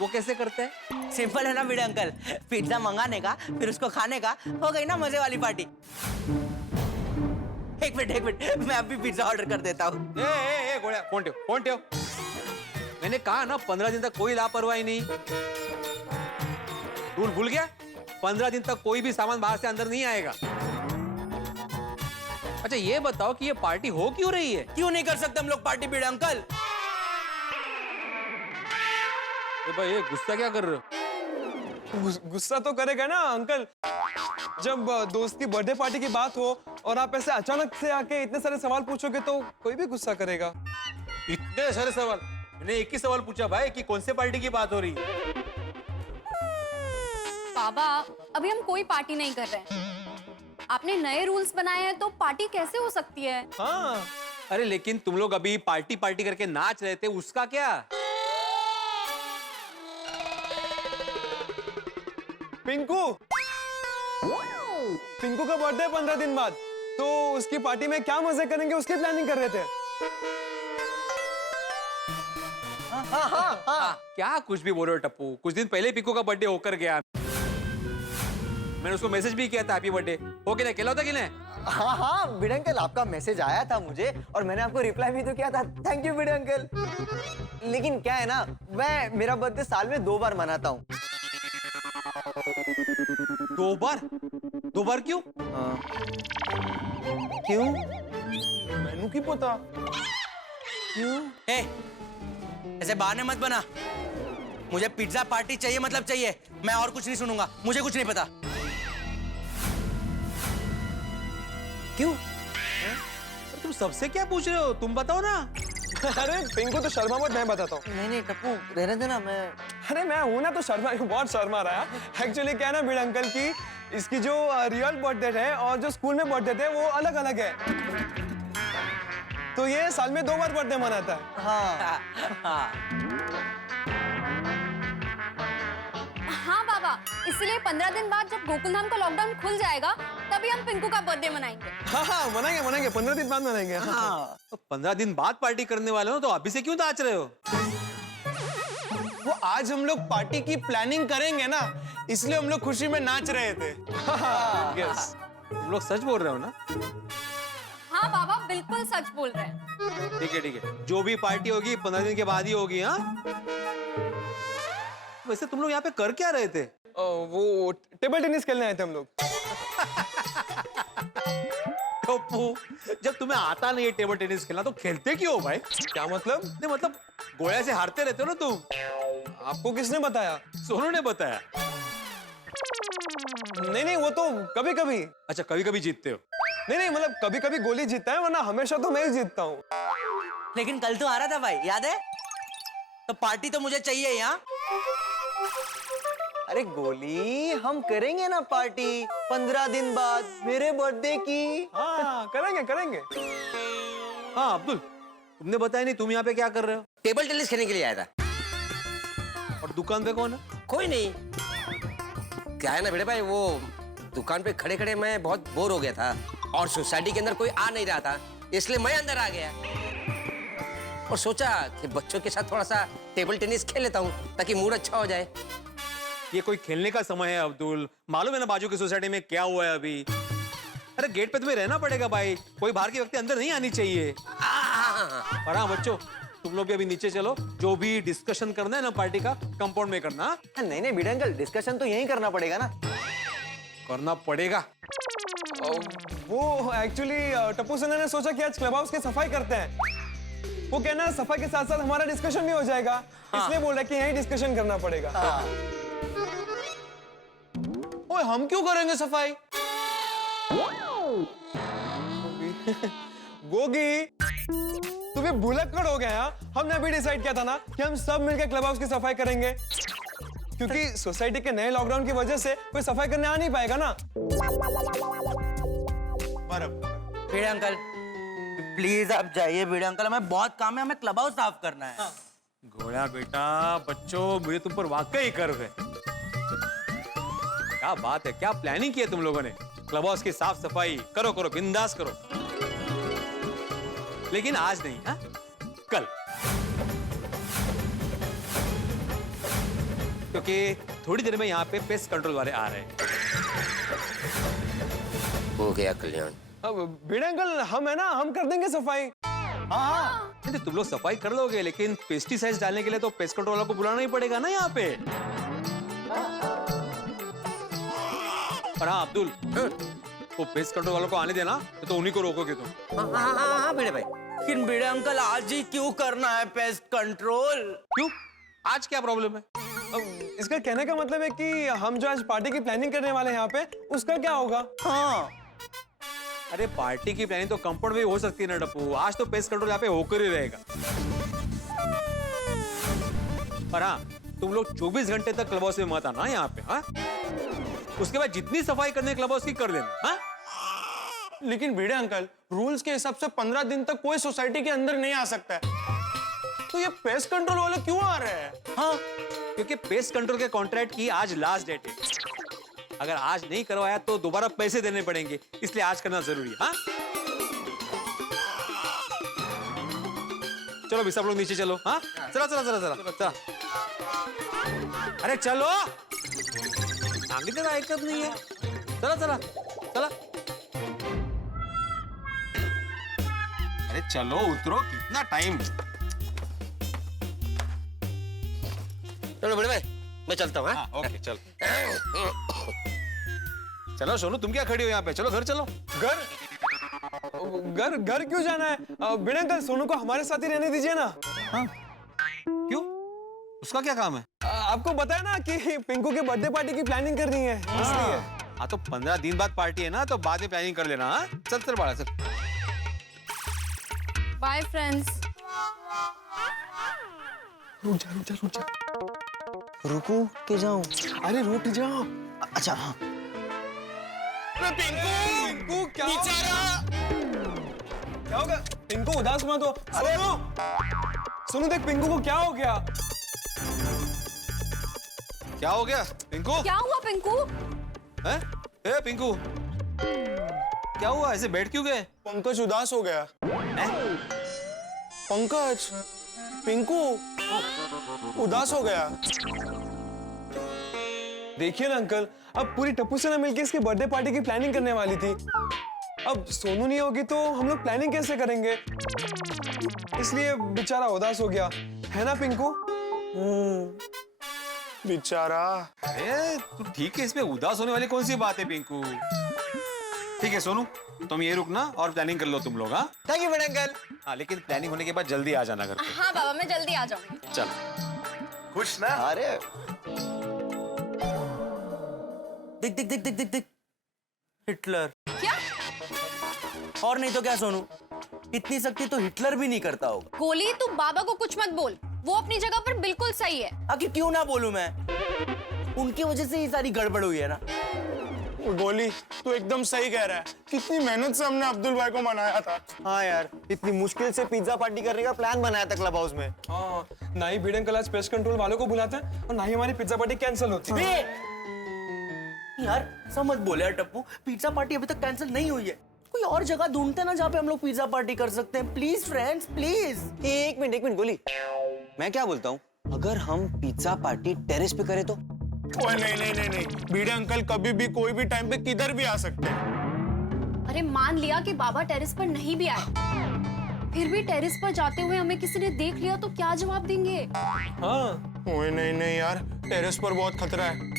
वो कैसे करते हैं? सिंपल है ना भिड़े अंकल, पिज्जा मंगाने का फिर उसको खाने का, हो गई ना मजे वाली पार्टी। एक मिनट मैं अभी पिज्जा ऑर्डर कर देता हूँ। ए गोळ्या, फोन ठेव। मैंने कहा ना 15 दिन तक कोई लापरवाही नहीं। रूल भूल गया? 15 दिन तक कोई भी सामान बाहर से अंदर नहीं आएगा। अच्छा ये बताओ कि ये पार्टी हो क्यों रही है? क्यों नहीं कर सकते हम लोग पार्टी भिड़े अंकल? भाई ये गुस्सा क्या कर रहे हो? गुस्सा तो करेगा ना अंकल, जब दोस्त की बर्थडे पार्टी की बात हो और आप ऐसे अचानक से आके इतने सारे सवाल पूछोगे तो कोई भी गुस्सा करेगा। इतने सारे सवाल? मैंने एक ही सवाल पूछा भाई कि कौन से पार्टी की बात हो रही है। बाबा, अभी हम कोई पार्टी नहीं कर रहे हैं। आपने नए रूल्स बनाए हैं तो पार्टी कैसे हो सकती है? हाँ, अरे लेकिन तुम लोग अभी पार्टी करके नाच रहे थे, उसका क्या? पिंकू का बर्थडे 15 दिन बाद, तो उसकी पार्टी में क्या मजे करेंगे उसकी प्लानिंग कर रहे थे। क्या कुछ भी बोल रहे हो टप्पू? कुछ दिन पहले पिंकू का बर्थडे होकर गया। मैंने उसको मैसेज भी किया था हैप्पी बर्थडे। हो गया, खेला था कि नहीं? हाँ भिड़े अंकल, आपका मैसेज आया था मुझे और मैंने आपको रिप्लाई भी तो किया था। Thank you Bhide uncle. लेकिन क्या है ना, मैं मेरा बर्थडे साल में 2 बार मनाता हूँ। 2 बार? 2 बार क्यों? क्यों? मैनू की पता क्यों? ऐसे बहाने मत बना। मुझे पिज्जा पार्टी चाहिए मतलब चाहिए, मैं और कुछ नहीं सुनूंगा, मुझे कुछ नहीं पता। क्यों? तुम सबसे क्या पूछ रहे हो? तुम बताओ ना। अरे पिंकू तो शर्मा मत, मैं बताता हूँ। नहीं टप्पू, रहने दो ना। अरे मैं हूं ना तो शर्मा, बहुत शर्मा रहा है। एक्चुअली क्या है ना भिड़े अंकल की, इसकी जो रियल बर्थडे है और जो स्कूल में बर्थडे थे वो अलग अलग है, तो ये साल में 2 बार बर्थडे मनाता है। हाँ बाबा, इसलिए 15 दिन बाद जब गोकुलधाम का लॉकडाउन खुल जाएगा तभी हम पिंकू का बर्थडे मनाएंगे। हाँ मनाएंगे 15 दिन बाद मनाएंगे। हाँ। तो 15 दिन बाद पार्टी करने वाले हो तो अभी से क्यों नाच रहे हो? वो आज हम लोग पार्टी की प्लानिंग करेंगे ना, इसलिए हम लोग खुशी में नाच रहे थे। यस, तुम लोग सच बोल रहे हो ना? हाँ बाबा, बिल्कुल सच बोल रहे हैं। ठीक है, जो भी पार्टी होगी 15 दिन के बाद ही होगी। हाँ, वैसे तुम लोग यहाँ पे कर क्या रहे थे? वो टेबल टेनिस खेलने आए थे हम लोग। टप्पू, जब तुम्हें आता नहीं है टेबल टेनिस खेलना तो खेलते क्यों हो भाई? क्या मतलब? नहीं मतलब गोया से हारते रहते हो ना तुम। आपको किसने बताया? सोनू ने बताया। नहीं वो तो कभी कभी। अच्छा, कभी कभी जीतते हो? नहीं मतलब कभी कभी गोली जीतता है, वरना हमेशा तो मैं ही जीतता हूँ। लेकिन कल तो आ रहा था भाई, याद है? तो पार्टी तो मुझे चाहिए यहाँ। अरे गोली, हम करेंगे ना पार्टी 15 दिन बाद मेरे बर्थडे की। हाँ करेंगे। हाँ अब्दुल, तुमने बताया नहीं, तुम यहाँ पे क्या कर रहे हो? टेबल टेनिस खेलने के लिए आया था। और दुकान पे कौन है? कोई नहीं। क्या है ना भिड़े भाई, वो दुकान पे खड़े खड़े मैं बहुत बोर हो गया था और सोसाइटी के अंदर कोई आ नहीं रहा था, इसलिए मैं अंदर आ गया और सोचा कि बच्चों के साथ थोड़ा सा टेबल टेनिस खेल लेता हूँ ताकि मूड अच्छा हो जाए। ये कोई खेलने का समय है अब्दुल? मालूम है ना बाजू की सोसाइटी में क्या हुआ है अभी? अरे गेट पे तुम्हें रहना पड़ेगा भाई, कोई बाहर की व्यक्ति अंदर नहीं आनी चाहिए। और हाँ बच्चों, तुम लोग भी अभी नीचे चलो, जो भी डिस्कशन करना है ना पार्टी का कंपाउंड में करना। नहीं भिड़े अंकल, डिस्कशन तो यही करना पड़ेगा ना। करना पड़ेगा। वो एक्चुअली टप्पू सेना ने सोचा कि आज क्लब हाउस की सफाई करते हैं। वो कहना सफाई के साथ साथ हमारा डिस्कशन भी हो जाएगा, इसलिए बोल रहा कि यही डिस्कशन करना पड़ेगा। ओए, हम क्यों करेंगे सफाई? गोगी, तुम्हें भुलक्कड़ हो गया? हमने अभी डिसाइड किया था ना कि हम सब मिलकर क्लब हाउस की सफाई करेंगे, क्योंकि सोसाइटी के नए लॉकडाउन की वजह से कोई सफाई करने आ नहीं पाएगा ना। भिड़े अंकल प्लीज आप जाइए। भिड़े अंकल हमें बहुत काम है, हमें क्लब हाउस साफ करना है। घोड़ा बेटा, बच्चों मुझे तुम पर वाकई गर्व है। क्या बात है, क्या प्लानिंग की है तुम लोगों ने। क्लब हाउस की साफ सफाई करो करो, बिंदास करो, लेकिन आज नहीं, हाँ? कल, क्योंकि थोड़ी देर में यहाँ पे पेस्ट कंट्रोल वाले आ रहे हैं। हो गया कल्याण। अब भिड़े अंकल, हम है ना, हम कर देंगे सफाई। हाँ, तुम लोग सफाई कर लोगे, लेकिन पेस्टिसाइड्स डालने के लिए तो पेस्ट कंट्रोल वालों को बुलाना ही पड़ेगा ना यहाँ पे। और हाँ अब्दुल, वो पेस्ट कंट्रोल वालों को आने देना, तो उन्हीं को रोकोगे तुम। हाँ भिड़े भाई, लेकिन भिड़े अंकल आज ही क्यों करना है पेस्ट कंट्रोल? क्यों, आज क्या प्रॉब्लम है? अब इसका कहने का मतलब है कि हम जो आज पार्टी की प्लानिंग करने वाले हैं यहाँ पे, उसका क्या होगा? हाँ, अरे पार्टी की प्लानिंग तो कंपाउंड में हो सकती है ना टप्पू, आज तो पेस्ट कंट्रोल यहाँ पे होकर ही रहेगा। पर हाँ, तुम लोग 24 घंटे तक क्लब हाउस में मत आना यहाँ पे, हाँ? उसके बाद जितनी सफाई करने क्लब हाउस की कर देना, हाँ? लेकिन भिड़े अंकल, रूल्स के हिसाब से 15 दिन तक कोई सोसाइटी के अंदर नहीं आ सकता है, तो ये पेस्ट कंट्रोल वाले क्यों आ रहे हैं? हाँ, क्योंकि पेस्ट कंट्रोल के कॉन्ट्रैक्ट की आज लास्ट डेट है। अगर आज नहीं करवाया तो दोबारा पैसे देने पड़ेंगे, इसलिए आज करना जरूरी है, हाँ? चलो भी सब लोग नीचे चलो, हाँ? चला चला चला चला चला। अरे चलो, आगे तक आयकत नहीं है। चला चला चला। अरे चलो उतरो, कितना टाइम। चलो बड़े भाई, मैं चलता हूँ। हाँ, ओके चल। चलो सोनू, तुम क्या खड़ी हो यहाँ पे? चलो घर चलो। घर घर घर क्यों जाना है? भिड़े अंकल, सोनू को हमारे साथ ही रहने दीजिए ना। हाँ? क्यों? उसका क्या काम है? आपको बताया ना कि पिंकू के बर्थडे पार्टी की प्लानिंग करनी है, इसलिए। हाँ तो 15 दिन बाद पार्टी है ना, तो बाद में प्लानिंग कर लेना, हाँ? चल चल बाड़ा चल। Bye friends. रुक जा रुक जा रुक जा। रुको के जाऊं? अरे रुक जाओ। अच्छा हाँ। पिंकू क्या होगा? पिंकू उदास मत हो। सोनू, सोनू देख पिंकू को क्या हो गया? क्या हो गया पिंकू? क्या हुआ पिंकू? हैं? ए पिंकू, क्या हुआ? ऐसे बैठ क्यों गए? पंकज उदास हो गया। पंकज, पिंकू उदास हो गया। देखिए ना अंकल, अब पूरी टप्पू सेना मिलकर इसकी बर्थडे पार्टी की प्लानिंग करने वाली थी। अब सोनू नहीं होगी तो हम लोग प्लानिंग कैसे करेंगे? इसलिए बेचारा उदास हो गया, है ना पिंकू? बेचारा। ए तू ठीक है, इसमें उदास होने वाली कौन सी बात है पिंकू? ठीक है सोनू, तुम ये रुकना और प्लानिंग कर लो तुम लोग, हाँ? Thank you Bhide uncle. हाँ, लेकिन प्लानिंग होने के बाद जल्दी आ जाना घर पे। हाँ बाबा, मैं जल्दी आ जाऊंगी। चल। खुश ना? अरे दिख दिख दिख दिख दिख दिख, हिटलर। क्या? और नहीं तो क्या सोनू, इतनी शक्ति तो हिटलर भी नहीं करता होगा। गोली, तू बाबा को कुछ मत बोल, वो अपनी जगह पर बिल्कुल सही है। आखिर क्यों ना बोलूं मैं? उनकी वजह से ये सारी गड़बड़ हुई है ना। गोली, तू एकदम सही कह रहा है। कितनी मेहनत से हमने अब्दुल भाई को मनाया था। हाँ यार, इतनी मुश्किल से पिज्जा पार्टी करने का प्लान बनाया था क्लब हाउस में। हाँ, ना ही भिड़े अंकल आज पेस्ट कंट्रोल वालों को बुलाते हैं और ना ही हमारी पिज्जा पार्टी कैंसिल होती है। यार समझ बोले यार टप्पू, पिज्जा पार्टी अभी तक कैंसिल नहीं हुई है। कोई और जगह ढूंढते ना जहाँ पे हम लोग पिज्जा पार्टी कर सकते हैं। Please friends please. एक मिनट गोली, मैं क्या बोलता हूँ, अगर हम पिज्जा पार्टी टेरेस पे करें तो? ओए नहीं, भिड़े अंकल कभी भी कोई भी टाइम पे किधर भी आ सकते हैं। अरे मान लिया कि बाबा टेरेस पर नहीं भी आए, फिर भी टेरेस पर जाते हुए हमें किसी ने देख लिया तो क्या जवाब देंगे? हाँ। ओए नहीं यार, टेरेस पर बहुत खतरा है।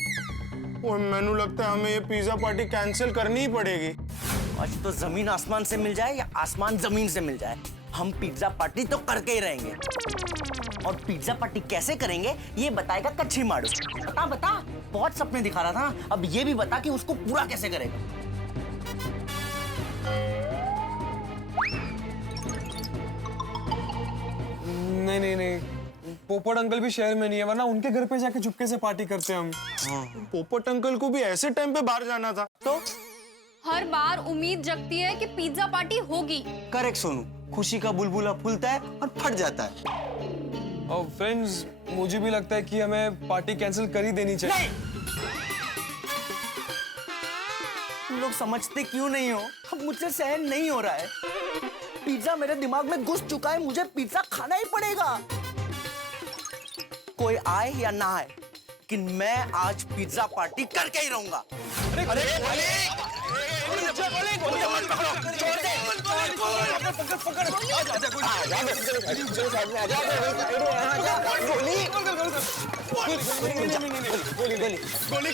ओए मैनू लगता है हमें ये पिज्जा पार्टी कैंसिल करनी ही पड़ेगी। आज तो जमीन आसमान से मिल जाए या आसमान जमीन से मिल जाए, हम पिज्जा पार्टी तो करके ही रहेंगे। और पिज्जा पार्टी कैसे करेंगे ये बताएगा कच्छी मारू। बता, बहुत सपने दिखा रहा था, अब ये भी बता कि उसको पूरा कैसे करेगा। नहीं नहीं, पोपट अंकल भी शहर में नहीं है, वरना उनके घर पे जाके चुपके से पार्टी करते हम। पोपट अंकल को भी ऐसे टाइम पे बाहर जाना था। तो हर बार उम्मीद जगती है कि पिज्जा पार्टी होगी। करेक्ट सोनू, खुशी का बुलबुला फूलता है और फट जाता है। और फ्रेंड्स, मुझे भी लगता है कि हमें पार्टी कैंसिल कर ही देनी चाहिए। तुम लोग समझते क्यों नहीं हो? अब मुझसे सहन नहीं हो रहा है। पिज्जा मेरे दिमाग में घुस चुका है, मुझे पिज्जा खाना ही पड़ेगा। कोई आए या ना आए, लेकिन मैं आज पिज्जा पार्टी करके ही रहूंगा।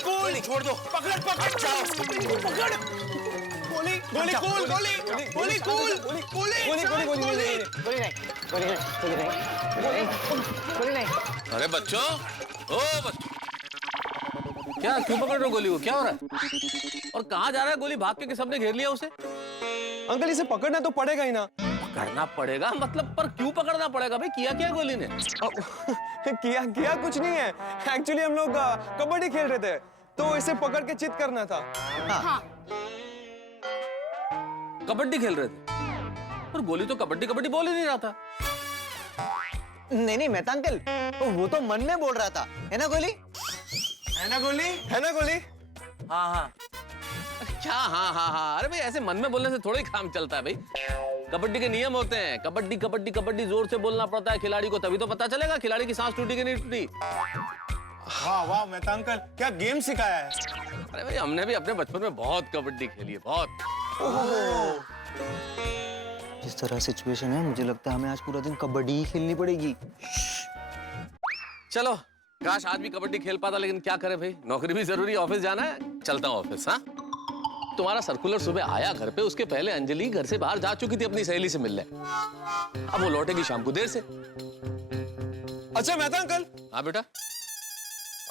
गोली छोड़ दो, पकड़ पकड़ जाओ, पकड़ गोली गोली कूल गोली गोली कूल गोली गोली गोली गोली। अरे बच्चों, ओ बच्चों, क्या क्यों पकड़ रहे हो गोली को? क्या हो रहा है? और कहाँ जा रहा है गोली? भाग के सबने घेर लिया उसे। अंकल, इसे पकड़ना तो पड़ेगा ही ना। पकड़ना पड़ेगा मतलब? पर क्यों पकड़ना पड़ेगा भाई? किया क्या गोली ने? किया किया कुछ नहीं है। एक्चुअली हम लोग कबड्डी खेल रहे थे, तो इसे पकड़ के चित करना था। हाँ। कबड्डी खेल रहे थे, पर गोली तो कबड्डी कबड्डी बोल ही नहीं रहा था। नहीं नहीं मेहता अंकल, तो वो तो मन में बोल रहा था, है ना गोली? है ना गोली? है ना गोली? हाँ हाँ। क्या हाँ हाँ हाँ? अरे भाई, ऐसे मन में बोलने से थोड़ा ही काम चलता है भाई। कबड्डी के नियम होते हैं। कबड्डी कबड्डी कबड्डी जोर से बोलना पड़ता है खिलाड़ी को, तभी तो पता चलेगा खिलाड़ी की सांस टूटी कि नहीं टूटी। वाह वाह मेहता अंकल, क्या गेम सिखाया है। अरे भाई, हमने भी अपने बचपन में बहुत कबड्डी खेली है, बहुत। जिस तरह सिचुएशन है, मुझे लगता है हमें आज पूरा दिन कबड्डी ही खेलनी पड़ेगी। चलो, काश आज भी कबड्डी खेल पाता, लेकिन क्या करे भाई, नौकरी भी जरूरी, ऑफिस जाना है। चलता हूँ ऑफिस। हाँ, तुम्हारा सर्कुलर सुबह आया घर पे, उसके पहले अंजलि घर से बाहर जा चुकी थी अपनी सहेली से मिलने। अब वो लौटेगी शाम को देर से। अच्छा मेहता अंकल। हाँ बेटा।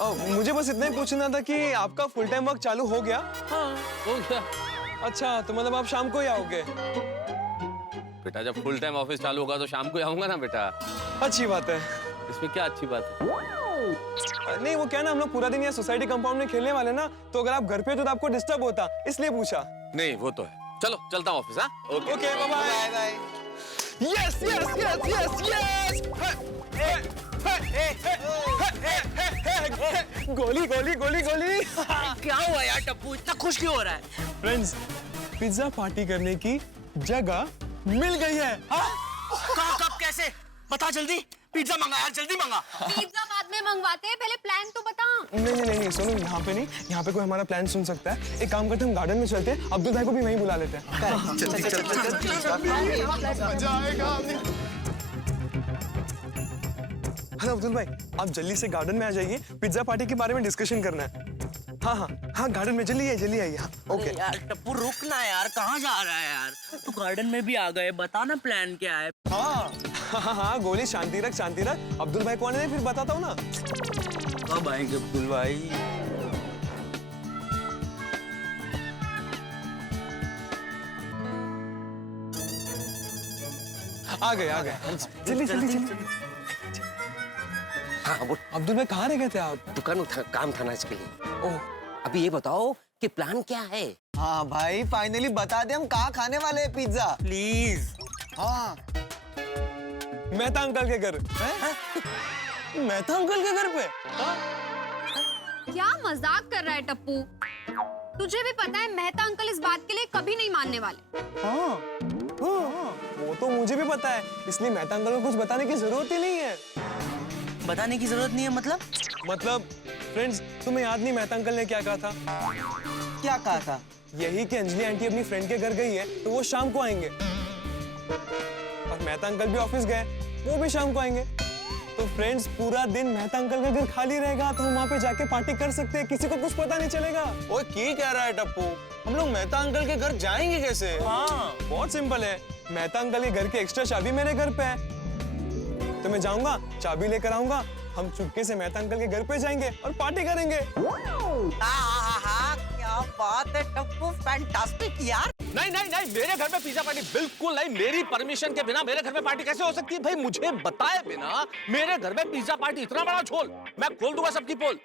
मुझे बस इतना ही पूछना था कि आपका फुल टाइम वर्क चालू हो गया? हाँ, हो गया। अच्छा, तो मतलब आप शाम को ही आओगे? बेटा, जब फुल टाइम ऑफिस चालू होगा तो शाम को आऊंगा ना बेटा। अच्छी बात है। इसमें क्या अच्छी बात है? नहीं, वो क्या ना, हम लोग पूरा दिन यहाँ सोसाइटी कंपाउंड में खेलने वाले ना, तो अगर आप घर पे हो तो आपको डिस्टर्ब होता, इसलिए पूछा। नहीं, वो तो है। चलो, चलता हूँ ऑफिस। हाँ, okay okay, bye bye bye. Yes yes yes yes yes. गोली गोली गोली गोली। क्या हुआ यार टप्पू, इतना खुश क्यों हो रहा है? फ्रेंड्स, पिज्जा पार्टी करने की जगह मिल गई है। कहाँ, कब, कैसे? बता जल्दी। पिज्जा मंगा यार, जल्दी मंगा। पिज्जा बाद में मंगवाते हैं, पहले प्लान तो बता। नहीं नहीं नहीं सुनो, यहाँ पे नहीं, यहाँ पे कोई हमारा प्लान सुन सकता है। एक काम करते हैं, हम गार्डन में चलते हैं, अब्दुल भाई को भी वहीं बुला लेते हैं। हेलो अब्दुल भाई, आप जल्दी से गार्डन में आ जाइए, पिज्जा पार्टी के बारे में डिस्कशन करना है। हाँ हाँ हाँ, गार्डन में जल्दी आइए। हाँ, ओके। यार टप्पू रुकना यार, कहाँ जा रहा है यार? तू गार्डन में भी आ गए, बता ना प्लान क्या है? हाँ, गोली शांति रख। अब्दुल भाई को आने दे, फिर बताता हूँ ना। कब आएंगे अब्दुल भाई? आ गए। जल्दी। हाँ वो अब्दुल भाई कहाँ रह गए थे आप? दुकान काम था ना इसके लिए। ओह, अभी ये बताओ कि प्लान क्या है? हाँ भाई, फाइनली बता दे हम कहाँ खाने वाले हैं पिज्जा। प्लीज। हाँ, मेहता अंकल के घर। मेहता अंकल के घर पे? क्या मजाक कर रहा है टप्पू? तुझे भी पता है मेहता अंकल इस बात के लिए कभी नहीं मानने वाले। वो तो मुझे भी पता है, इसलिए मेहता अंकल को कुछ बताने की जरूरत ही नहीं है। बताने की जरूरत नहीं है मतलब फ्रेंड्स, तुम्हें याद नहीं मेहता अंकल ने क्या कहा था? क्या कहा था? यही कि अंजलि आंटी अपनी फ्रेंड के घर गई है, तो वो शाम को आएंगे। और मेहता अंकल भी ऑफिस गए, वो भी शाम को आएंगे। तो फ्रेंड्स, पूरा दिन मेहता अंकल का घर खाली रहेगा, तो हम वहाँ पे जाके पार्टी कर सकते हैं, किसी को कुछ पता नहीं चलेगा। ओए की कह रहा है टप्पू? हम लोग मेहता अंकल के घर जाएंगे कैसे? हाँ, बहुत सिंपल है। मेहता अंकल के घर की एक्स्ट्रा चाबी मेरे घर पे है, तो मैं जाऊंगा, चाबी लेकर आऊंगा, हम चुपके से मेहता अंकल के घर पे जाएंगे और पार्टी करेंगे। क्या बात है टप्पू, फैंटास्टिक यार। नहीं नहीं नहीं, मेरे घर में पिज्जा पार्टी बिल्कुल नहीं। मेरी परमिशन के बिना मेरे घर में पार्टी कैसे हो सकती है? भाई मुझे बताए बिना मेरे घर में पिज्जा पार्टी, इतना बड़ा झोल, मैं खोल दूंगा सबकी पोल।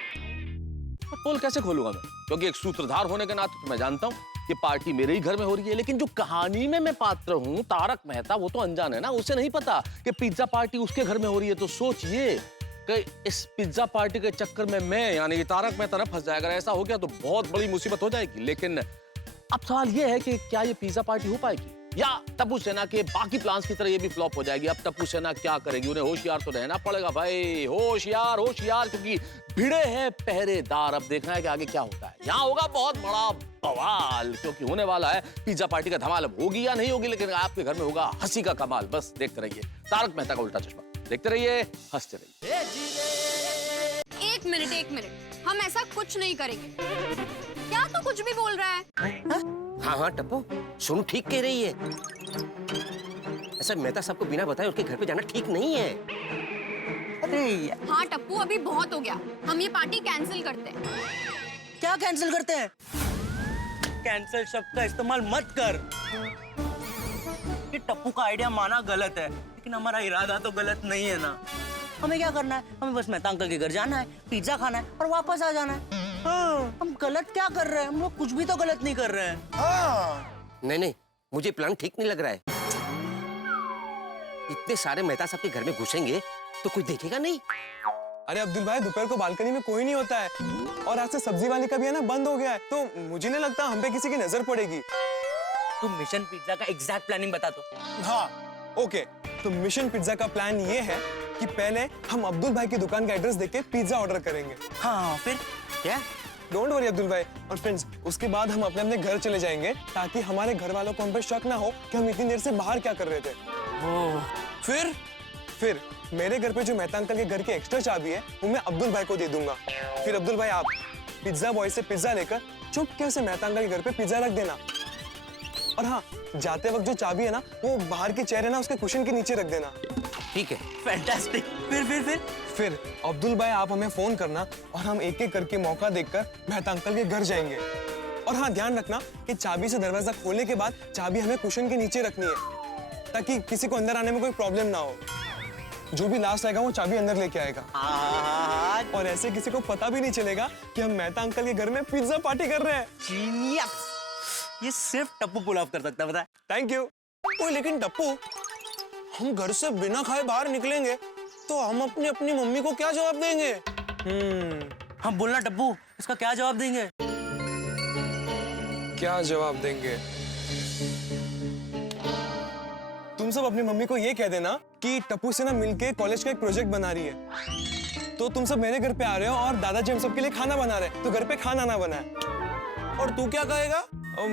पोल कैसे खोलूंगा मैं? क्योंकि एक सूत्रधार होने के नाते तो मैं जानता हूं कि पार्टी मेरे ही घर में हो रही है, लेकिन जो कहानी में मैं पात्र हूं, तारक मेहता, वो तो अनजान है ना, उसे नहीं पता कि पिज्जा पार्टी उसके घर में हो रही है। तो सोचिए कि इस पिज्जा पार्टी के चक्कर में मैं यानी कि तारक मेहता न फंस जाए। अगर ऐसा हो गया तो बहुत बड़ी मुसीबत हो जाएगी। लेकिन अब सवाल यह है कि क्या ये पिज्जा पार्टी हो पाएगी या टप्पू सेना के बाकी प्लान्स की तरह ये भी फ्लॉप हो जाएगी? अब टप्पू सेना क्या करेगी? उन्हें होशियार तो रहना पड़ेगा भाई, होशियार होशियार, क्योंकि भिड़े हैं पहरेदार। अब देखना है कि आगे क्या होता है। यहाँ होगा बहुत बड़ा बवाल, क्योंकि होने वाला है पिज्जा पार्टी का धमाल। अब होगी या नहीं होगी, लेकिन आपके घर में होगा हंसी का कमाल। बस देखते रहिए तारक मेहता का उल्टा चश्मा, देखते रहिए, हंसते रहिए। एक मिनट, हम ऐसा कुछ नहीं करेंगे। क्या तू कुछ भी बोल रहा है? हाँ हाँ टप्पू, सुन ठीक कह रही है। ऐसा मेहता साहब को बिना बताए उसके घर पे जाना ठीक नहीं है। अरे हाँ टप्पू, अभी बहुत हो गया, हम ये पार्टी कैंसिल करते हैं। क्या कैंसिल करते हैं? कैंसिल शब्द का इस्तेमाल मत कर। ये टप्पू का आइडिया माना गलत है, लेकिन हमारा इरादा तो गलत नहीं है ना। हमें क्या करना है? हमें बस मेहता अंकल के घर जाना है, पिज्जा खाना है और वापस आ जाना है। हाँ, हम गलत क्या कर रहे हैं? हम लोग कुछ भी तो गलत नहीं कर रहे हैं। हाँ। नहीं, मुझे प्लान ठीक नहीं लग रहा है। इतने सारे मेहता साहब के घर में घुसेंगे तो कोई देखेगा नहीं। अरे अब्दुल भाई, दोपहर को बालकनी में कोई नहीं होता है, और आज से सब्जी वाली का भी है ना बंद हो गया है, तो मुझे नहीं लगता हम पे किसी की नजर पड़ेगी। तुम मिशन पिज्जा का एग्जैक्ट प्लानिंग बता दो। हाँ ओके, तो मिशन पिज्जा का प्लान ये है कि पहले हम अब्दुल भाई की दुकान का एड्रेस देके पिज्जा ऑर्डर करेंगे। हाँ फिर क्या? डोंट वरी अब्दुल भाई और फ्रेंड्स, उसके बाद हम अपने अपने घर चले जाएंगे ताकि हमारे घर वालों को हम पे शक ना हो कि हम इतनी देर से बाहर क्या कर रहे थे। फिर मेरे घर पे जो मेहता अंकल के घर की एक्स्ट्रा चाबी है वो मैं अब्दुल भाई को दे दूंगा। फिर अब्दुल भाई आप पिज्जा बॉय से पिज्जा लेकर चुपके से मेहता अंकल के घर पे पिज्जा रख देना। और हाँ, जाते वक्त जो चाबी है ना वो बाहर के चेयर है ना उसके कुशन के नीचे रख देना। ठीक है। फैंटास्टिक। फिर अब्दुल भाई आप हमें फोन करना और हम एक एक करके मौका देखकर मेहता अंकल के घर जाएंगे। और हाँ, ध्यान रखना कि चाबी से दरवाजा खोलने के बाद चाबी हमें कुशन के नीचे रखनी है ताकि किसी को अंदर आने में कोई प्रॉब्लम ना हो। जो भी लास्ट आएगा वो चाबी अंदर लेके आएगा। और ऐसे किसी को पता भी नहीं चलेगा कि हम मेहता अंकल के घर में पिज्जा पार्टी कर रहे हैं। जीनियस। ये सिर्फ टप्पू पुल ऑफ कर सकता है, पता है? Thank you. ओए लेकिन टप्पू, हम घर से बिना खाए बाहर निकलेंगे तो हम अपनी अपनी मम्मी को क्या जवाब देंगे? हम बोलना टप्पू, इसका क्या जवाब देंगे? क्या जवाब देंगे? तुम सब अपनी मम्मी को ये कह देना कि टप्पू से ना मिलके कॉलेज का एक प्रोजेक्ट बना रही है, तो तुम सब मेरे घर पे आ रहे हो और दादाजी हम सब के लिए खाना बना रहे हैं, तो घर पे खाना ना बनाए। और तू क्या कहेगा? और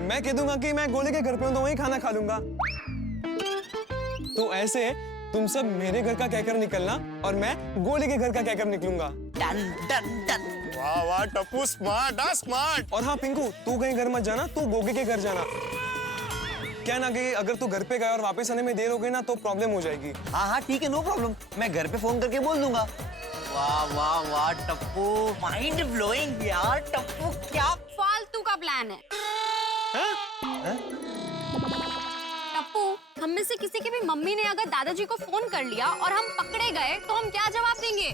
मैं कह दूंगा कि मैं गोले के घर पे हूं तो वहीं खाना खा लूंगा। तो ऐसे तुम सब मेरे घर का कहकर निकलना और मैं गोले के घर का कहकर निकलूंगा। डन। वाह वाह टप्पू, स्मार्ट, स्मार्ट। और हाँ पिंकू, तू कहीं घर मत जाना, तू गोगे के घर जाना। क्या ना कि अगर तू घर पे गया और वापस आने में देर हो गई ना तो प्रॉब्लम हो जाएगी। हाँ ठीक है, नो प्रॉब्लम, मैं घर पे फोन करके बोल दूंगा। वाह टप्पू, माइंड ब्लोइंग यार। टप्पू क्या फालतू का प्लान है। टप्पू, हम में से किसी की भी मम्मी ने अगर दादाजी को फोन कर लिया और हम पकड़े गए तो हम क्या जवाब देंगे?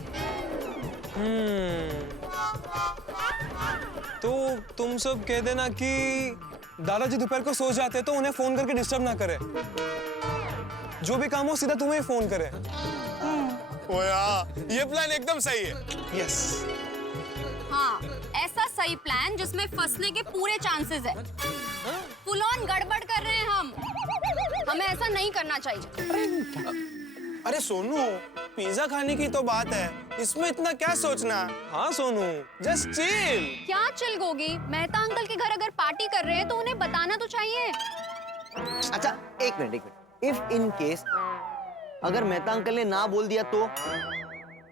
तो तुम सब कह देना कि दादाजी दोपहर को सो जाते तो उन्हें फोन करके डिस्टर्ब ना करे, जो भी काम हो सीधा तुम्हें फोन करे। ये प्लान एकदम सही है। यस। हाँ, ऐसा सही प्लान जिसमें फंसने के पूरे चांसेस है। फुल ऑन गड़बड़ कर रहे हैं हम। हमें ऐसा नहीं करना चाहिए। अरे सोनू, पिज्जा खाने की तो बात है, इसमें इतना क्या सोचना? हाँ सोनू, जस्ट चिल। क्या चिल गोगी? मेहता अंकल के घर अगर पार्टी कर रहे हैं तो उन्हें बताना तो चाहिए। अच्छा एक मिनट, इफ इन केस अगर मेहता अंकल ने ना बोल दिया तो?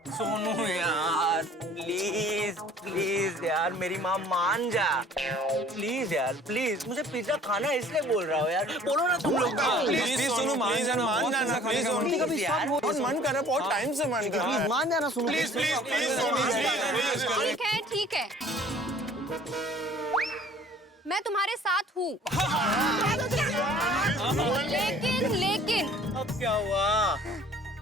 सोनू यार, प्लीज यार, मेरी माँ मान जा। प्लीज यार, प्लीज, मुझे पिज्जा खाना है इसलिए बोल रहा हो यार। बोलो ना तुम लोग। प्लीज सोनू मान जाना, मान जाना, प्लीज सोनू। बहुत मन कर रहा है, बहुत टाइम से मन कर रहा है। प्लीज मान जाना सोनू। प्लीज ठीक है। मैं तुम्हारे साथ हूँ। लेकिन अब क्या हुआ?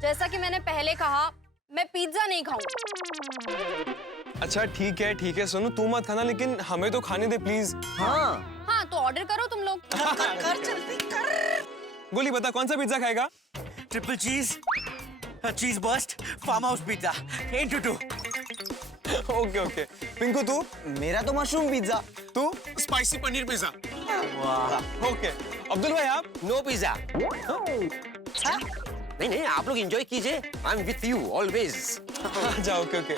जैसा कि मैंने पहले कहा, मैं पिज्जा नहीं खाऊंगी। अच्छा ठीक है सोनू, तू मत खाना, लेकिन हमें तो खाने दे प्लीज। हाँ तो ऑर्डर करो तुम लोग। कर जल्दी कर। गोली बता कौन सा पिज्जा खाएगा? Triple cheese, cheese burst, farmhouse pizza, 8 2। Okay Pinku तू? मेरा तो मशरूम पिज्जा। तू? Spicy paneer pizza. Okay Abdul भाई आप? No pizza. नहीं आप लोग एंजॉय कीजिए, I am with you always. अच्छा ओके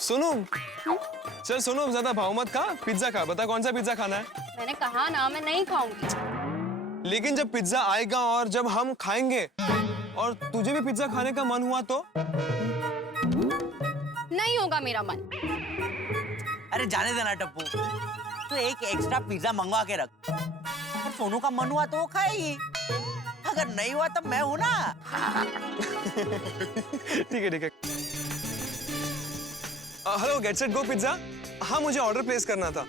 सोनू, चल सोनू ज्यादा भाव मत खा, पिज्जा खा। बता कौन सा पिज्जा खाना है? मैंने कहा ना मैं नहीं खाऊंगी। लेकिन जब पिज्जा आएगा और जब हम खाएंगे और तुझे भी पिज्जा खाने का मन हुआ तो? नहीं होगा मेरा मन। अरे जाने देना टप्पू, तो एक एक्स्ट्रा पिज्जा मंगवा के रख, और सोनू का मन हुआ तो वो खाएगी, अगर नहीं हुआ तो मैं हूं ना। ठीक है। Hello gate set go pizza. हाँ मुझे ऑर्डर प्लेस करना था।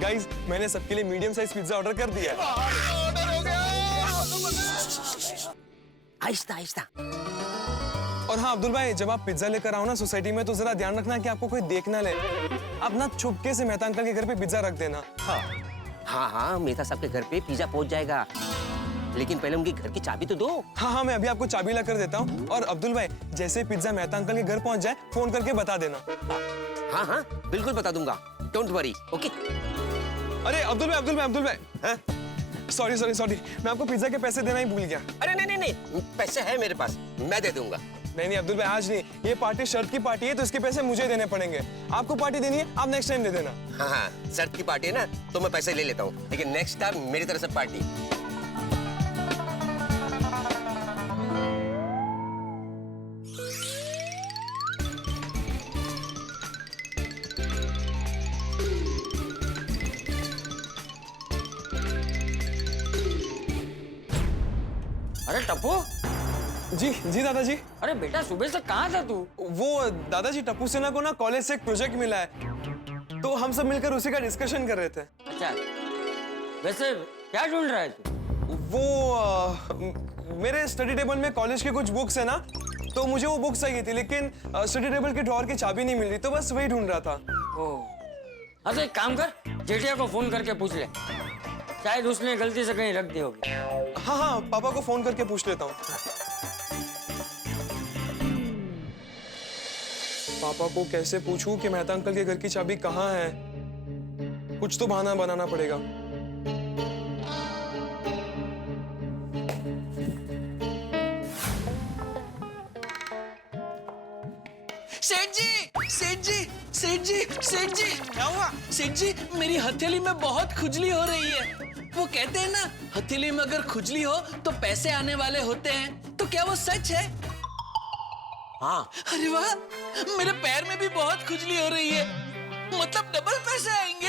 गाइस मैंने सबके लिए मीडियम साइज पिज्जा ऑर्डर कर दिया है। ऑर्डर हो गया। आहिस्ता। और हाँ अब्दुल भाई, जब आप पिज्जा लेकर आओ ना सोसाइटी में, तो जरा ध्यान रखना कि आपको कोई देख ना ले। आप ना छुपके से मेहता अंकल के घर पे पिज्जा रख देना। हाँ मेहता साहब के घर पे पिज्जा पहुंच जाएगा, लेकिन पहले उनके घर की चाबी तो दो। हाँ मैं अभी आपको चाबी ला कर देता हूँ। और अब्दुल भाई, जैसे पिज्जा मेहता अंकल के घर पहुंच जाए, फोन करके बता देना। हाँ बिल्कुल बता दूंगा, डोंट वरी। ओके। अरे अब्दुल भाई सॉरी मैं आपको पिज्जा के पैसे देना ही भूल गया। अरे नहीं पैसे है मेरे पास, मैं दे दूंगा। नहीं अब्दुल भाई आज नहीं, ये पार्टी शर्त की पार्टी है, तो इसके पैसे मुझे देने पड़ेंगे। आपको पार्टी देनी है, आप नेक्स्ट टाइम दे देना। हाँ शर्त की पार्टी है ना, तो मैं पैसे ले लेता हूँ, लेकिन नेक्स्ट टाइम मेरी तरफ से पार्टी। अरे टप्पू, जी दादाजी। अरे बेटा सुबह से कहाँ था तू? वो दादाजी टप्पू सेना को ना कॉलेज से एक प्रोजेक्ट मिला है, तो हम सब मिलकर उसी का डिस्कशन कर रहे थे। अच्छा, वैसे क्या ढूंढ रहा है तू? वो मेरे स्टडी टेबल में कॉलेज के कुछ बुक्स है ना, तो मुझे वो बुक्स चाहिए थी, लेकिन स्टडी टेबल के ड्रॉअर की चाबी नहीं मिल रही, तो बस वही ढूंढ रहा था। हाँ तो एक काम कर, जेठिया को फोन करके पूछ ले, शायद उसने गलती से कहीं रख दी होगी। हाँ पापा को फोन करके पूछ लेता हूँ। पापा को कैसे पूछूं कि मेहता अंकल के घर की चाबी कहाँ है? कुछ तो बहाना बनाना पड़ेगा। सेठ जी क्या हुआ? सेठ जी मेरी हथेली में बहुत खुजली हो रही है। वो कहते हैं ना, हथेली में अगर खुजली हो तो पैसे आने वाले होते हैं, तो क्या वो सच है? हाँ। अरे वाह, मेरे पैर में भी बहुत खुजली हो रही है, मतलब डबल पैसे आएंगे।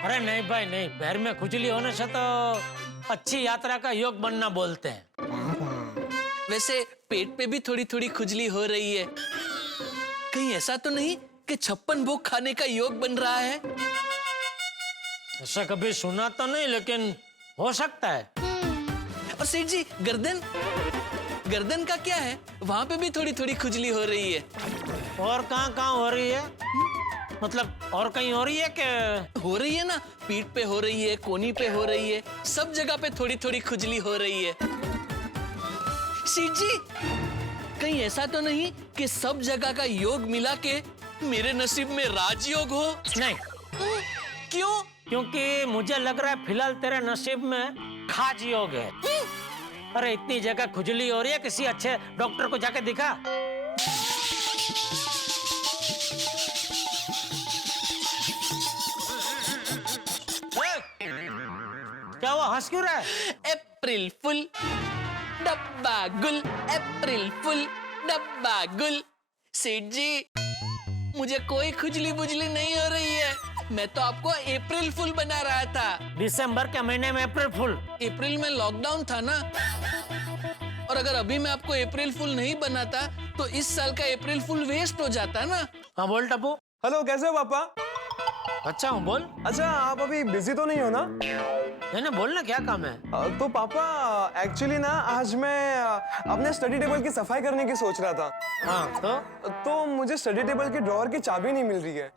अरे नहीं भाई नहीं, पैर में खुजली होने से तो अच्छी यात्रा का योग बनना बोलते हैं। वैसे पेट पे भी थोड़ी थोड़ी खुजली हो रही है, कहीं ऐसा तो नहीं कि 56 भोग खाने का योग बन रहा है? ऐसा कभी सुना तो नहीं, लेकिन हो सकता है। और सेठ जी गर्दन का क्या है? वहां पे भी थोड़ी थोड़ी खुजली हो रही है। और कहाँ हो रही है? मतलब और कहीं हो रही है कि? हो रही है ना, पीठ पे हो रही है, कोनी पे हो रही है, सब जगह पे थोड़ी थोड़ी खुजली हो रही है। सेठ जी कहीं ऐसा तो नहीं कि सब जगह का योग मिला के मेरे नसीब में राजयोग हो? नहीं। क्यों? क्योंकि मुझे लग रहा है फिलहाल तेरे नसीब में खाज योग है। अरे इतनी जगह खुजली हो रही है, किसी अच्छे डॉक्टर को जाके दिखा। क्या हुआ, हंस क्यों रहा है? अप्रैल फुल डब्बा गुल, अप्रैल फुल डब्बा गुल। सेठ जी मुझे कोई खुजली बुजली नहीं हो रही है, मैं तो आपको अप्रैल फुल बना रहा था। दिसंबर के महीने में अप्रैल फुल? अप्रैल में लॉकडाउन था ना, और अगर अभी मैं आपको अप्रैल फुल नहीं बनाता तो इस साल का अप्रैल फुल वेस्ट हो जाता ना। हाँ बोल टप्पू। हेलो, कैसे हो पापा? अच्छा हूँ, बोल। अच्छा, आप अभी बिजी तो नहीं हो ना? नहीं बोल ना, क्या काम है? तो पापा एक्चुअली ना आज मैं अपने स्टडी टेबल की सफाई करने की सोच रहा था। हाँ तो मुझे स्टडी टेबल के ड्रॉअर की चाबी नहीं मिल रही है।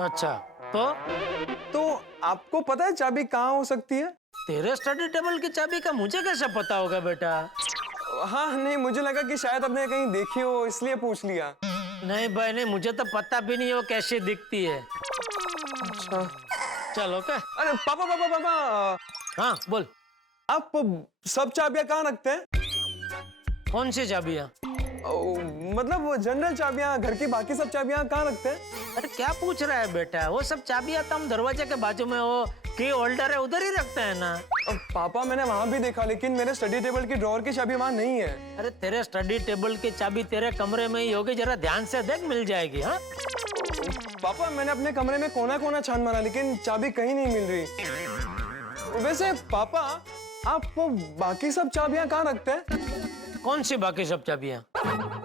अच्छा, तो आपको पता है चाबी कहाँ हो सकती है? तेरे स्टडी टेबल की चाबी का मुझे कैसे पता होगा बेटा? हाँ नहीं, मुझे लगा कि शायद आपने कहीं देखी हो, इसलिए पूछ लिया। नहीं भाई नहीं, मुझे तो पता भी नहीं है वो कैसी दिखती है। अच्छा चलो क्या? अरे पापा पापा पापा, हाँ बोल। आप सब चाबियां कहाँ रखते हैं? कौन सी चाबियाँ? मतलब वो जनरल चाबियां, घर की बाकी सब चाबियां कहाँ रखते हैं? अरे क्या पूछ रहा है बेटा? वो सब चाबियाँ तो हम दरवाजे के बाजू में वो की होल्डर है उधर ही रखते हैं ना। पापा मैंने वहाँ भी देखा, लेकिन मेरे स्टडी टेबल की ड्रॉअर की चाबी वहाँ नहीं है। अरे तेरे स्टडी टेबल की चाबी तेरे कमरे में ही होगी, जरा ध्यान से देख, मिल जाएगी। हाँ पापा मैंने अपने कमरे में कोना कोना छान मारा, लेकिन चाबी कहीं नहीं मिल रही। वैसे पापा आप वो बाकी सब चाबियां कहाँ रखते हैं? कौन सी बाकी सब चाबियाँ?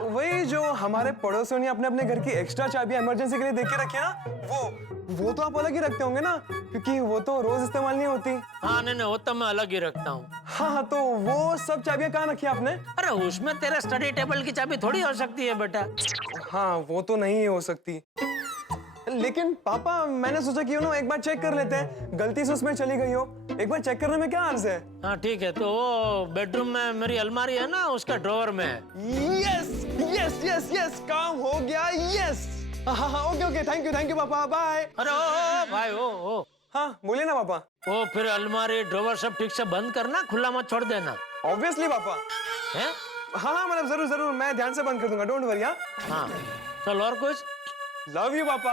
वही जो हमारे पड़ोसियों ने अपने अपने घर की एक्स्ट्रा चाबियां इमरजेंसी के लिए देख के रखी है ना, वो तो आप अलग ही रखते होंगे ना, क्योंकि वो तो रोज इस्तेमाल नहीं होती। हाँ नहीं वो तो मैं अलग ही रखता हूँ। हाँ, तो वो सब चाबियां कहाँ रखी आपने? अरे उसमें तेरे स्टडी टेबल की चाबी थोड़ी हो सकती है बेटा। हाँ वो तो नहीं हो सकती, लेकिन पापा मैंने सोचा कि एक बार चेक कर लेते हैं, गलती से उसमें चली गई हो। एक बार चेक करने में क्या अर्ज है? हाँ ठीक है, तो वो बेडरूम में मेरी अलमारी है ना, उसका ड्रॉअर में है। यस यस यस यस, काम हो गया। यस हाँ ओके ओके, थैंक यू पापा, बाय। अरे ओ भाई ओ हाँ बोलिए ना पापा। वो फिर अलमारी ड्रॉअर सब ठीक से बंद करना, खुला मत छोड़ देना। ऑब्वियसली पापा। है? हाँ मतलब जरूर जरूर, मैं ध्यान से बंद कर दूंगा, डोंट वरी। हाँ चल, और कुछ? लव यू पापा।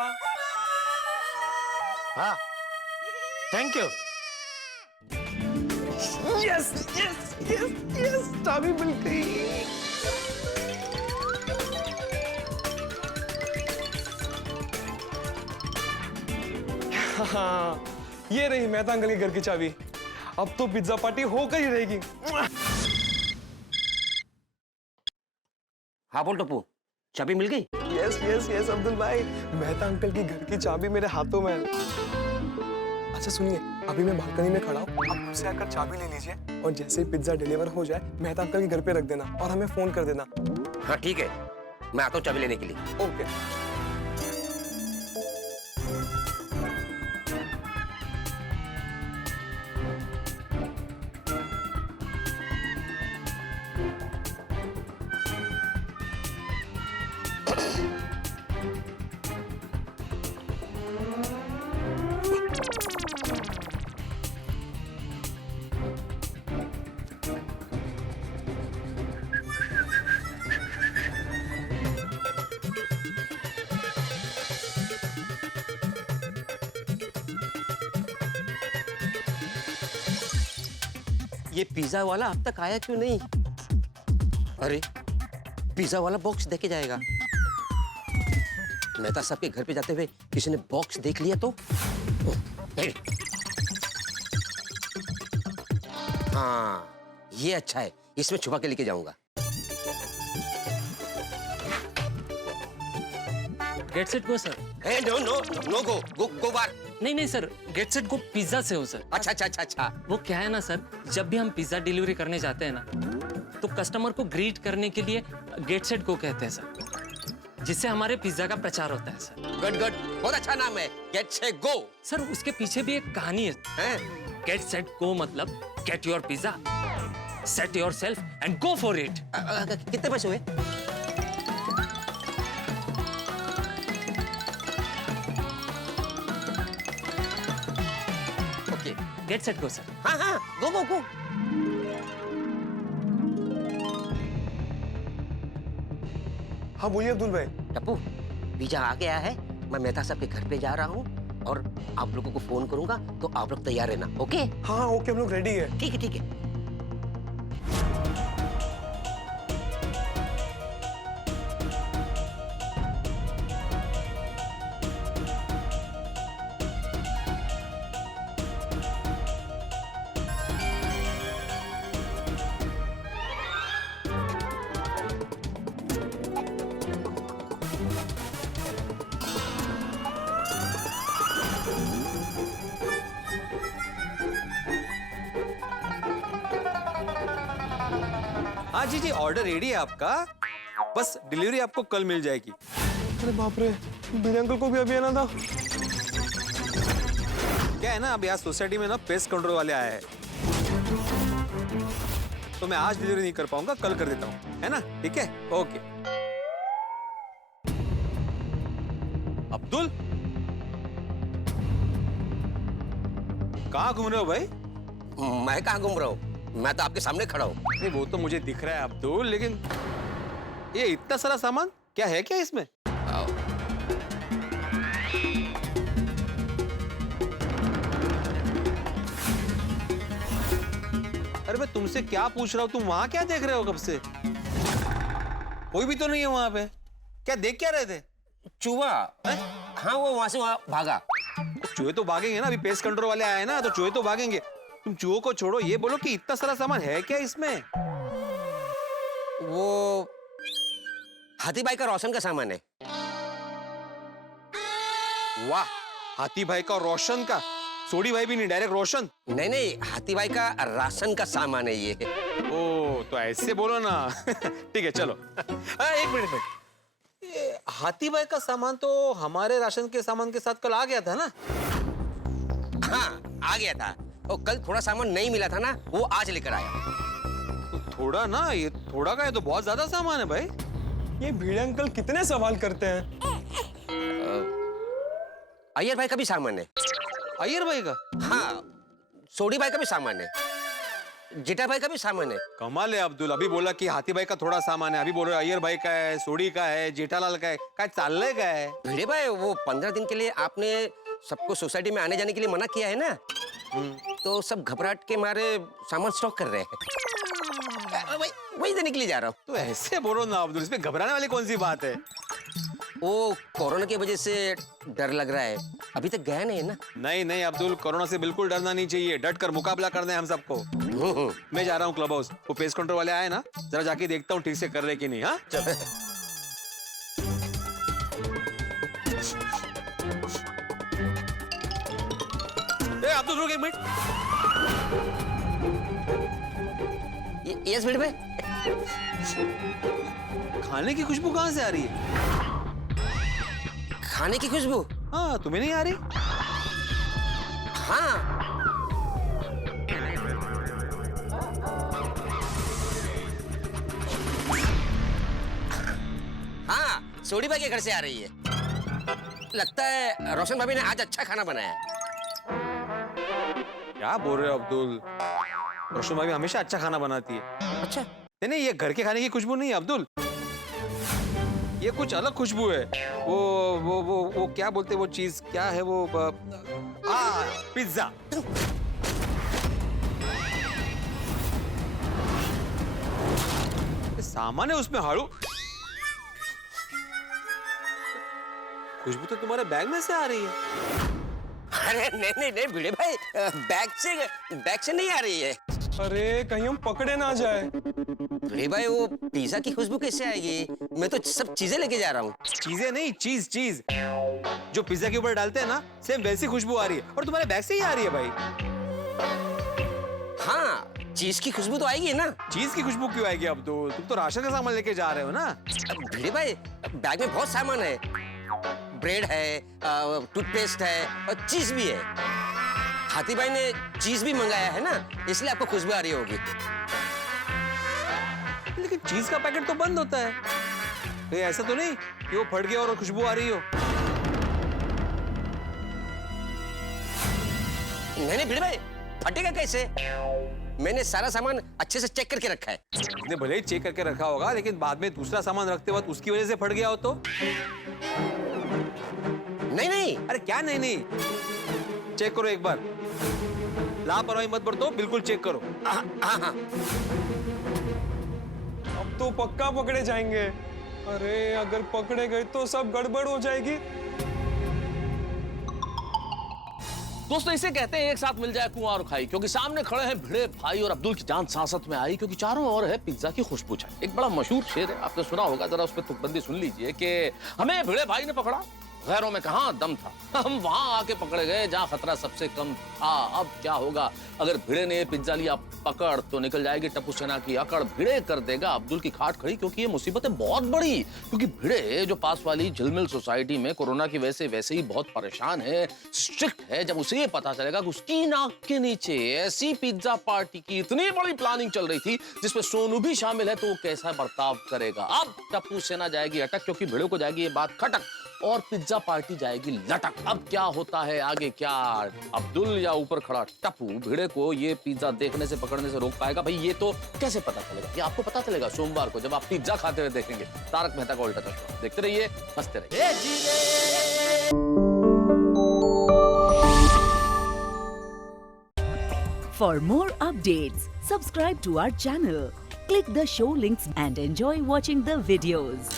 हाँ thank you. Yes yes yes yes, चाबी मिल गई। हाँ ये रही मेहता अंकल के घर की चाबी। अब तो पिज्जा पार्टी होकर ही रहेगी। हाँ बोल टप्पू, चाबी मिल गई? यस यस यस अब्दुल भाई, मेहता अंकल की घर की चाबी मेरे हाथों में है। अच्छा सुनिए, अभी मैं बालकनी में खड़ा हूँ, आप मुझसे आकर चाबी ले लीजिए, और जैसे ही पिज्जा डिलीवर हो जाए मेहता अंकल के घर पे रख देना और हमें फोन कर देना। हाँ ठीक है, मैं आता हूँ चाबी लेने के लिए। ओके। ये पिज्जा वाला अब तक आया क्यों नहीं? अरे पिज्जा वाला बॉक्स देके जाएगा। मेहता साहब के घर पे जाते हुए किसी ने बॉक्स देख लिया तो? हाँ ये अच्छा है, इसमें छुपा के लेके जाऊंगा। Get set go sir. No no no go go go बार। नहीं sir, get set go pizza से हो सर। अच्छा अच्छा अच्छा अच्छा। वो क्या है ना सर, जब भी हम पिज्जा डिलीवरी करने जाते हैं ना, तो कस्टमर को ग्रीट करने के लिए गेट सेट गो कहते हैं सर, जिससे हमारे पिज्जा का प्रचार होता है सर। गुड गुड, बहुत अच्छा नाम है, गेट सेट गो। सर उसके पीछे भी एक कहानी है। गेट सेट गो मतलब get your pizza, set your self and go for it. कितने पैसे हुए? Gate set go sir. हाँ हाँ गो गो गो। हाँ बोलिए अब्दुल भाई। टप्पू पिज्जा आ गया है, मैं मेहता साहब के घर पे जा रहा हूँ और आप लोगों को फोन करूंगा, तो आप लोग तैयार रहना। ओके? हाँ ओके, हम लोग रेडी है। ठीक है ठीक है। हाँ जी जी, ऑर्डर रेडी है आपका, बस डिलीवरी आपको कल मिल जाएगी। अरे बाप रे, भिड़े अंकल को भी अभी आना था। क्या है ना, अब यहाँ सोसाइटी में ना पेस्ट कंट्रोल वाले आए हैं, तो मैं आज डिलीवरी नहीं कर पाऊंगा, कल कर देता हूँ, है ना? ठीक है, ओके। अब्दुल, कहाँ घूम रहे हो भाई? मैं कहाँ घूम रहा हूँ, मैं तो आपके सामने खड़ा हूँ। नहीं, वो तो मुझे दिख रहा है अब्दुल, लेकिन ये इतना सारा सामान क्या है, क्या इसमें? अरे मैं तुमसे क्या पूछ रहा हूँ, तुम वहां क्या देख रहे हो कब से? कोई भी तो नहीं है वहां पे, क्या देख क्या रहे थे? चूहा? हाँ, वो वहां से वहां भागा। चूहे तो भागेंगे ना, अभी पेस्ट कंट्रोल वाले आए ना, तो चूहे तो भागेंगे। तुम चूहों को छोड़ो, ये बोलो कि इतना सारा सामान है क्या इसमें? वो हाथी भाई का रोशन का सामान है। वाह, हाथी भाई का रोशन का? सोडी भाई भी नहीं, डायरेक्ट रोशन? नहीं नहीं, हाथी भाई का राशन का सामान है ये। ओ, तो ऐसे बोलो ना। ठीक है, चलो। एक मिनट, ये हाथी भाई का सामान तो हमारे राशन के सामान के साथ कल आ गया था ना? हाँ, आ गया था, और कल थोड़ा सामान नहीं मिला था ना, वो आज लेकर आया। तो थोड़ा ना, ये थोड़ा का है तो बहुत ज्यादा सामान है भाई। ये भिड़े अंकल कितने सवाल करते हैं। अय्यर भाई का भी सामान है। अय्यर भाई का? हाँ, सोडी भाई का भी सामान है, जेठा भाई का भी सामान है। कमाल है अब्दुल, अभी बोला कि हाथी भाई का थोड़ा सामान है, अभी बोल रहे अय्यर भाई का है, सोडी का है, जेठालाल का है, क्या चालने का है? भिड़े भाई, वो 15 दिन के लिए आपने सबको सोसाइटी में आने जाने के लिए मना किया है ना, तो सब घबराहट के मारे सामान स्टॉक कर रहे हैं। वही देने के लिए जा रहा हूँ। तो ऐसे बोलो ना अब्दुल, इसमें घबराने वाली कौन सी बात है? वो कोरोना की वजह से डर लग रहा है, अभी तक गया नहीं है ना। नहीं नहीं अब्दुल, कोरोना से बिल्कुल डरना नहीं चाहिए, डट कर मुकाबला करना है हम सबको। मैं जा रहा हूँ क्लब हाउस, वो पेस्ट कंट्रोल वाले आए ना, जरा जाके देखता हूँ ठीक से कर रहे कि नहीं। हाँ, अब्दुल रुक एक मिनट। यस भिड़े भाई। खाने की खुशबू कहाँ से आ रही है? खाने की खुशबू? हाँ, तुम्हें नहीं आ रही? हाँ, हाँ, सोडी भाई के घर से आ रही है। लगता है रोशन भाभी ने आज अच्छा खाना बनाया है। क्या बोल रहे हो अब्दुल? रोशन भाभी हमेशा अच्छा खाना बनाती है। अच्छा? नहीं नहीं, ये घर के खाने की खुशबू नहीं है अब्दुल, ये कुछ अलग खुशबू है। वो क्या बोलते हैं, वो चीज क्या है वो? पिज्जा। सामान है उसमें हाड़ू। खुशबू तो तुम्हारे बैग में से आ रही है। अरे नहीं नहीं नहीं भिड़े भाई, बैग से नहीं आ रही है। अरे कहीं हम पकड़े ना जाए। भिड़े भाई, वो पिज्जा की खुशबू कैसे आएगी? मैं तो सब चीजें लेके जा रहा हूँ। चीजें नहीं, चीज चीज जो पिज्जा के ऊपर डालते हैं ना, सेम वैसी खुशबू आ रही है, और तुम्हारे बैग से ही आ रही है भाई। हाँ, चीज की खुशबू तो आएगी ना। चीज की खुशबू क्यों आएगी अब्दुल? तुम तो राशन का सामान लेके जा रहे हो ना। भिड़े भाई, बैग में बहुत सामान है, ब्रेड है, टूथपेस्ट है, और चीज भी है। हाथी भाई ने चीज भी मंगाया है ना, इसलिए आपको खुशबू आ रही होगी। लेकिन चीज का पैकेट तो बंद होता है, तो ऐसा तो नहीं कि वो फट गया और खुशबू आ रही हो। नहीं नहीं भिड़े भाई, फटेगा कैसे? मैंने सारा सामान अच्छे से चेक करके रखा है। ने भले ही चेक करके रखा होगा, लेकिन बाद में दूसरा सामान रखते वक्त उसकी वजह से फट गया हो तो? नहीं नहीं। अरे क्या नहीं नहीं, चेक करो एक बार, लापरवाही मत बरतो, बिल्कुल चेक करो। हाँ हाँ, अब तो पक्का पकड़े जाएंगे। अरे अगर पकड़े गए तो सब गड़बड़ हो जाएगी। दोस्तों, इसे कहते हैं एक साथ मिल जाए कुआं और खाई, क्योंकि सामने खड़े हैं भिड़े भाई और अब्दुल की जान सांसत में आई, क्योंकि चारों ओर है पिज्जा की खुशबू छाई। एक बड़ा मशहूर शेर है, आपने सुना होगा, जरा उस पर तुकबंदी सुन लीजिए कि हमें भिड़े भाई ने पकड़ा, गैरों में कहाँ दम था, हम वहां आके पकड़े गए जहां खतरा सबसे कम था। अब क्या होगा अगर भिड़े ने पिज्जा लिया पकड़, तो निकल जाएगी टप्पू सेना की अकड़। भिड़े कर देगा अब्दुल की खाट खड़ी, क्योंकि ये मुसीबतें बहुत बड़ी। क्योंकि भिड़े जो पास वाली झिलमिल सोसाइटी में कोरोना की वजह से वैसे ही बहुत परेशान है, स्ट्रिक्ट है। जब उसे ये पता चलेगा कि उसकी नाक के नीचे ऐसी पिज्जा पार्टी की इतनी बड़ी प्लानिंग चल रही थी जिसमें सोनू भी शामिल है, तो वो कैसा बर्ताव करेगा। अब टप्पू सेना जाएगी अटक, क्योंकि भिड़े को जाएगी ये बात खटक, और पिज्जा पार्टी जाएगी लटक। अब क्या होता है आगे, क्या अब्दुल या ऊपर खड़ा टप्पू भिड़े को ये पिज्जा देखने से पकड़ने से रोक पाएगा? भाई ये तो कैसे पता चलेगा? ये आपको पता चलेगा सोमवार को, जब आप पिज्जा खाते हुए देखेंगे तारक मेहता का उल्टा चश्मा। देखते रहिए, हंसते रहिए। For more updates, subscribe to our channel, click the show links and enjoy watching the videos.